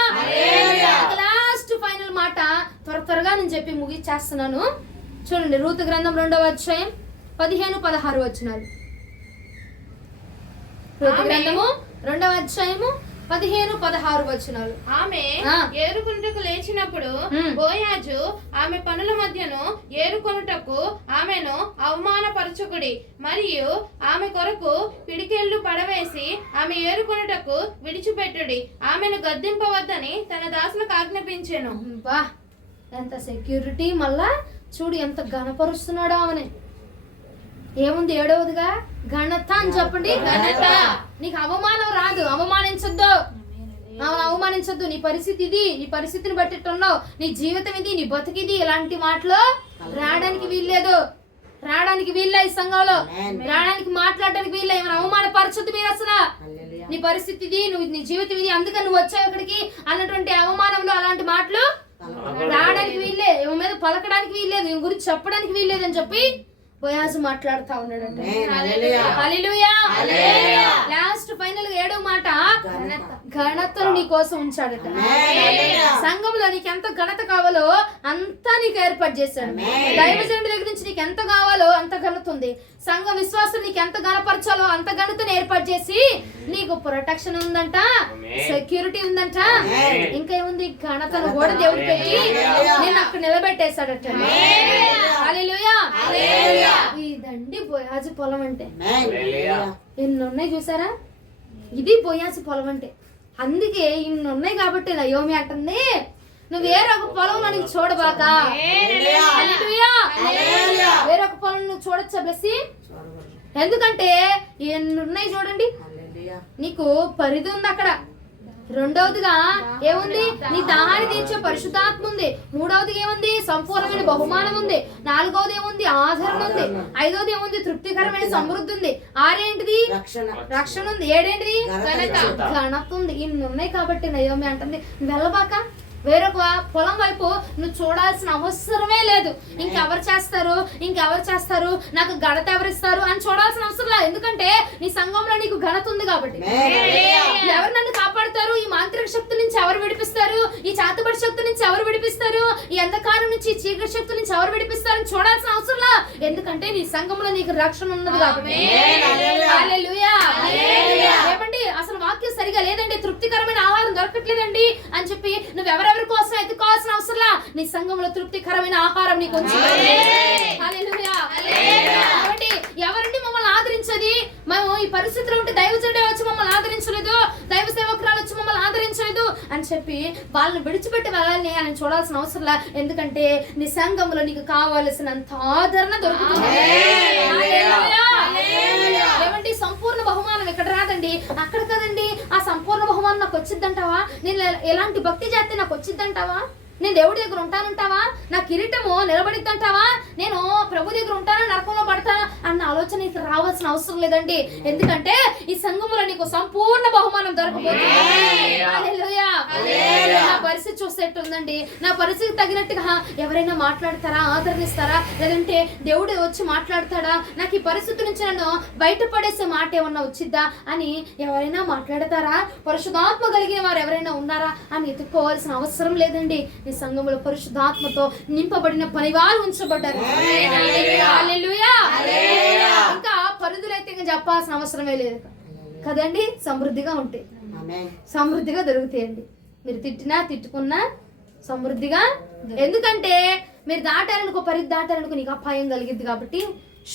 లాస్ట్ ఫైనల్ మాట త్వరగా నేను చెప్పి ముగిచ్చేస్తున్నాను. చూడండి, రూతు గ్రంథం 2వ అధ్యాయం 15-16 వచనాలు. రూతు గ్రంథము 2వ అధ్యాయము 15-16 వచనాలు. ఆమె ఏరుకొనుటకు లేచినప్పుడు బోయాజు ఆమె పనుల మధ్యను ఏరుకొనుటకు ఆమెను అవమానపరచుకుడి, మరియు ఆమె కొరకు పిడికెళ్ళు పడవేసి ఆమె ఏరుకొనుటకు విడిచిపెట్టుడి, ఆమెను గద్దింపవద్దని తన దాసులకు ఆజ్ఞాపించెను. బా, ఎంత సెక్యూరిటీ! మళ్ళా చూడు ఎంత ఘనపరుస్తున్నాడో ఆమెని. ఏముంది 7వదిగా? ఘనత అని చెప్పండి. ఘనత. నీకు అవమానం రాదు, అవమానించొద్దు. నీ పరిస్థితి ఇది, నీ పరిస్థితిని బట్టి ఉన్నావు, నీ జీవితం ఇది, నీ బతికిది, ఇలాంటి మాటలు రావడానికి వీల్లేదు. ఈ సంఘంలో రావడానికి, మాట్లాడడానికి వీల్లేదు. ఏమైనా అవమానపరచొద్దు మీరు అసలు. నీ పరిస్థితి ఇది, నీ జీవితం ఇది, అందుకని నువ్వు వచ్చావు ఇక్కడికి అన్నటువంటి అవమానంలో అలాంటి మాటలు రావడానికి వీల్లేదు, ఏమో మీద పలకడానికి వీల్లేదు, నీ గురించి చెప్పడానికి వీల్లేదు అని చెప్పి బోయాజు మాట్లాడుతా ఉన్నాడంట. హల్లెలూయా. లాస్ట్ ఫైనల్ 7వ మాట, ఘనతను నీ కోసం ఉంచాడట. సంఘంలో నీకు ఎంత ఘనత కావాలో అంతా నీకు ఏర్పాటు చేశాడు. దైవజనుడి దగ్గర నుంచి నీకు ఎంత కావాలో అంత ఘనత ఉంది. సంఘ విశ్వాసం నీకు ఎంత ఘనపరచాలో అంత ఘనతను ఏర్పాటు చేసి నీకు ప్రొటెక్షన్ ఉందంట, సెక్యూరిటీ ఉందంట, ఇంకా ఏముంది, ఘనతను కూడా దేవుడు పెట్టి నేను అక్కడ నిలబెట్టేశాడట. హల్లెలూయా. ఇదండి బోయాజు పొలం అంటే. ఎన్ని ఉన్నాయి చూసారా? ఇది బోయాజు పొలం అంటే. అందుకే ఇన్ని ఉన్నాయి కాబట్టి నయోమి అంటుంది, నువ్వు వేరొక పొలంలో నీకు చూడబాక. వేరొక పొలం నువ్వు చూడొచ్చా బ్లెస్సి? ఎందుకంటే ఎన్ని ఉన్నాయి చూడండి, నీకు పరిధి ఉంది అక్కడ. 2వదిగా ఏముంది? నీ దాహాన్ని తీర్చే పరిశుద్ధాత్మ ఉంది. 3వది ఏముంది? సంపూర్ణమైన బహుమానం ఉంది. 4వది ఏముంది? ఆదరణ ఉంది. 5వది ఏముంది? తృప్తికరమైన సమృద్ధి ఉంది. 6 ఏంటిది? రక్షణ ఉంది. 7 ఏంటిది? ఘనత ఉంది. ఇన్ని ఉన్నాయి కాబట్టి నయోమి అంటుంది, వెళ్ళబాక, వేరొక పొలం వైపు నువ్వు చూడాల్సిన అవసరమే లేదు. ఇంకెవరు చేస్తారు, నాకు ఘనత ఎవరిస్తారు అని చూడాల్సిన అవసరం లేదు. ఎందుకంటే నీ సంఘంలో నీకు ఘనత ఉంది కాబట్టి. ఎవరు నన్ను కాపాడుతారు? ఈ మాంత్రిక శక్తి నుంచి ఎవరు విడిపిస్తారు? ఈ చేతబడి శక్తి నుంచి ఎవరు విడిపిస్తారు? ఈ అంధకారం నుంచి, ఈ చీకటి శక్తి నుంచి ఎవరు విడిపిస్తారు అని చూడాల్సిన అవసరం లేదు. ఎందుకంటే నీ సంఘంలో నీకు రక్షణ ఉన్నది కాబట్టి. హల్లెలూయా. ఏమండి, అసలు వాక్యం సరిగా లేదండి, తృప్తికరమైన ఆహారం దొరకట్లేదండి అని చెప్పి నువ్వు ఎవరెవరి కోసం ఎత్తుకోవాల్సిన అవసరం, నీ సంఘంలో తృప్తికరమైన ఆహారం నీకు వచ్చింది. హల్లెలూయా. ఎవరండి మమ్మల్ని ఆదరించేది? మేము ఈ పరిస్థితిలో ఉంటే దైవజనుడే వచ్చి మమ్మల్ని ఆదరించలేదు, దైవ సేవకురాలు వచ్చి మమ్మల్ని ఆదరించలేదు అని చెప్పి వాళ్ళని విడిచిపెట్టి వెళ్ళాలని అని చూడాల్సిన అవసరం లే. ఎందుకంటే నీ సంఘంలో నీకు కావలసినంత ఆదరణ దొరుకుతుంది. ఏమండి, సంపూర్ణ బహుమానం ఇక్కడ రాదండి, అక్కడ కదండి. ఆ సంపూర్ణ బహుమానం నాకు వచ్చిద్దంటావా? నేను ఎలాంటి భక్తి చేస్తే నాకు వచ్చిద్దంటావా? నేను దేవుడి దగ్గర ఉంటానంటావా? నా కిరీటము నిలబడిద్దంటావా? నేను ప్రభు దగ్గర ఉంటానని నరకంలో పడతా అన్న ఆలోచన నీకు రావాల్సిన అవసరం లేదండి. ఎందుకంటే ఈ సంఘములో నీకు సంపూర్ణ బహుమానం దొరకబోతుంది. హల్లెలూయా. నా పరిస్థితి చూస్తే ఎట్టుందండి, నా పరిస్థితి తగినట్టుగా ఎవరైనా మాట్లాడతారా, ఆదరణిస్తారా, లేదంటే దేవుడు వచ్చి మాట్లాడతాడా, నాకు ఈ పరిస్థితి నుంచి నన్ను బయటపడేసే మాట ఏమన్నా వచ్చిద్దా అని ఎవరైనా మాట్లాడతారా, పరిశుద్ధాత్మ కలిగిన వారు ఎవరైనా ఉన్నారా అని ఎత్తుక్కోవాల్సిన అవసరం లేదండి. ఈ సంఘములో పరిశుద్ధాత్మతో నింపబడిన పనివారు ఉంచబడ్డారు. హల్లెలూయా. ఇంకా పరిధులైతే ఇంకా చెప్పాల్సిన అవసరమే లేదు కదండి. సమృద్ధిగా ఉంటాయి, సమృద్ధిగా దొరుకుతాయండి. మీరు తిట్టినా తిట్టుకున్నా సమృద్ధిగా. ఎందుకంటే మీరు దాటారనుకో, పరిధి దాటారనుకో నీకు అపాయం కలిగిద్ది కాబట్టి,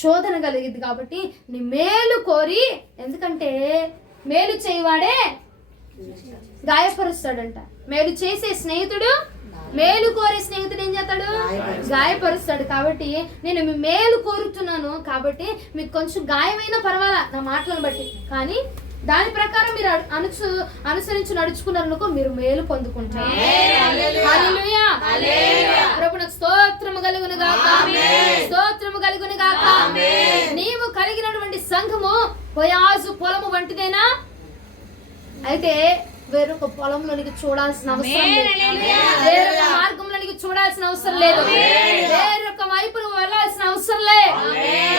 శోధన కలిగిద్ది కాబట్టి నీ మేలు కోరి, ఎందుకంటే మేలు చేయవాడే గాయపరుస్తాడంట. మేలు చేసే స్నేహితుడు, మేలు కోరే స్నేహితుడు ఏం చేస్తాడు, గాయపరుస్తాడు. కాబట్టి నేను మీ మేలు కోరుతున్నాను, కాబట్టి మీకు కొంచెం గాయమైనా పర్వాలా నా మాటలను బట్టి, కానీ దాని ప్రకారం మీరు అనుసరించి నడుచుకున్నారనుకో మీరు మేలు పొందుకుంటారు. హల్లెలూయా. ప్రభువునకు స్తోత్రము కలుగును గాక, స్తోత్రము కలుగును గాక. నీవు కలిగినటువంటి సంఘము బోయాజు పొలము వంటిదేనా? అయితే వేరొక పొలంలోనికి చూడాల్సిన అవసరం లేదు, వేరొక మార్గంలోనికి చూడాల్సిన అవసరం లేదు, వేరొక వైపు నువ్వు వెళ్ళాల్సిన అవసరం లేదు,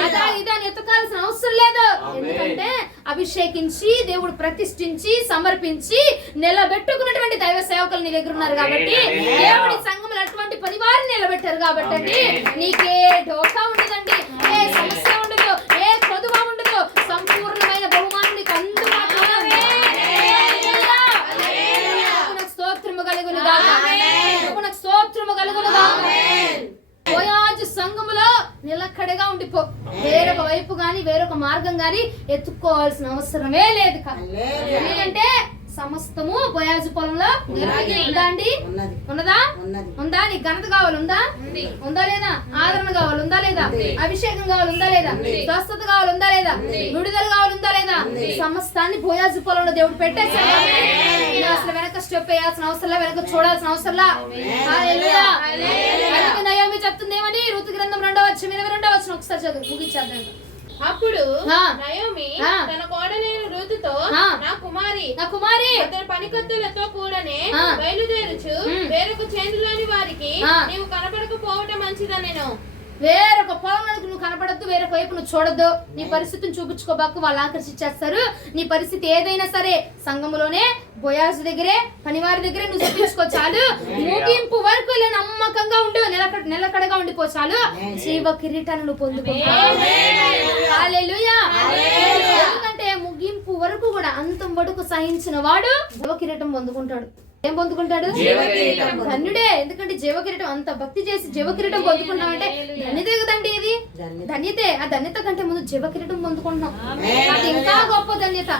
అదా ఇదని ఎత్తుకాల్సిన అవసరం లేదు. ఎందుకంటే అభిషేకించి దేవుడు ప్రతిష్ఠించి సమర్పించి నిలబెట్టుకున్నటువంటి దైవ సేవకులు నీ దగ్గర ఉన్నారు కాబట్టి, దేవుడి సంఘంలో అటువంటి పని వారిని నిలబెట్టారు కాబట్టి నీకే డోకా ఉండదండి, ఏ సమస్య ఉండదు, ఏ కొదువ ఉండదు. సంపూర్ణమైన బహుమానం నీకు అందుబాటులో ఉంది. స్తోత్రము కలుగును గాక, స్తోత్రము కలుగును గాక. బోయాజు సంఘములో నిలకడగా ఉండిపో, వేరొక వైపు గాని వేరొక మార్గం గాని ఎత్తుక్కోవాల్సిన అవసరమే లేదు. ఎందుకంటే సమస్తము బోయాజు పొలంలో ఉందా అండి? ఉన్నదా? ఉందా? నీకు ఘనత కావాలి ఉందా? ఉందా లేదా? ఆదరణ కావాలి ఉందా లేదా? అభిషేకం కావాలి ఉందా లేదా? స్వస్థత కావాలి ఉందా లేదా? విడుదల కావాలి ఉందా లేదా? సమస్తాన్ని బోయాజు పొలంలో దేవుడు పెట్టేశాడు. అసలు వెనక స్టెప్ వేయాల్సిన అవసరం, వెనక చూడాల్సిన అవసరం. నయోమి చెప్తుందేమని ఋతు గ్రంథం 2:22 ఒకసారి చదువు ముగించేద్దాం. అప్పుడు నయోమి తన కోడలైన రూతుతో, నా కుమారి అతని పనికత్తులతో కూడానే బయలుదేరుచు వేరొక చేతులోని వారికి నీవు కనపడకపోవటం మంచిదనెను. వేరొక పొలంలోకి నువ్వు కనపడద్దు, వేరొక వైపు నువ్వు చూడొద్దు. నీ పరిస్థితిని చూపించుకోబాకు, వాళ్ళు ఆకర్షించేస్తారు. నీ పరిస్థితి ఏదైనా సరే సంఘములోనే బోయాజు దగ్గరే పనివారి దగ్గరే నువ్వు చూపించుకో చాలు. ముగింపు వరకు నమ్మకంగా ఉండు, నిలకడగా ఉండిపో చాలు. జీవ కిరీటాన్ని నువ్వు పొందుకుంటావు. హల్లెలూయా. ఎందుకంటే ముగింపు వరకు కూడా అంతం వరకు సహించిన వాడు జీవ కిరీటం పొందుకుంటాడు. ఏం పొందుకుంటాడు? ధన్యుడే. ఎందుకంటే జీవ కిరీటం, అంత భక్తి చేసి జీవ కిరీటం పొందుకుంటామంటే ధన్యతే కదండి. ఇది ధన్యతే. ఆ ధన్యత కంటే ముందు జీవ కిరీటం పొందుకుంటున్నాం, అది ఇంకా గొప్ప ధన్యత.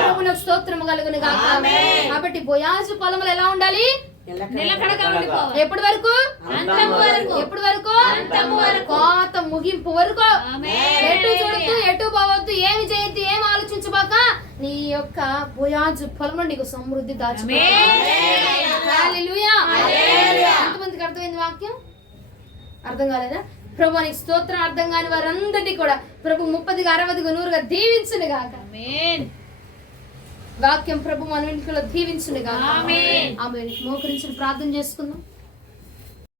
ప్రభువునకు స్తోత్రము కలుగును గాక. కాబట్టి బోయాజు పొలములు ఎలా ఉండాలి? ఎప్పటి వరకు? ఎప్పటి వరకు? కోత ముగింపు వరకు. ఎటు చూడద్దు, ఎటు పోవద్దు, ఏమి చేయొద్దు, ఏం ఆలోచించబాక నీ యొక్క బోయాజు పొలంలో నీకు సమృద్ధి దాచుకో. హల్లెలూయా. ఎంతమందికి అర్థమైంది వాక్యం? అర్థం కాలేదా? ప్రభు నీకు స్తోత్రం. అర్థం కాని వారందరినీ కూడా ప్రభు 30గా 60గా 100గా దీవించును గాక. వాక్యం ప్రభు మన వెనుకలో దీవించును గాక. ఆమేన్. మోకరించి ప్రార్థన చేసుకుందాం.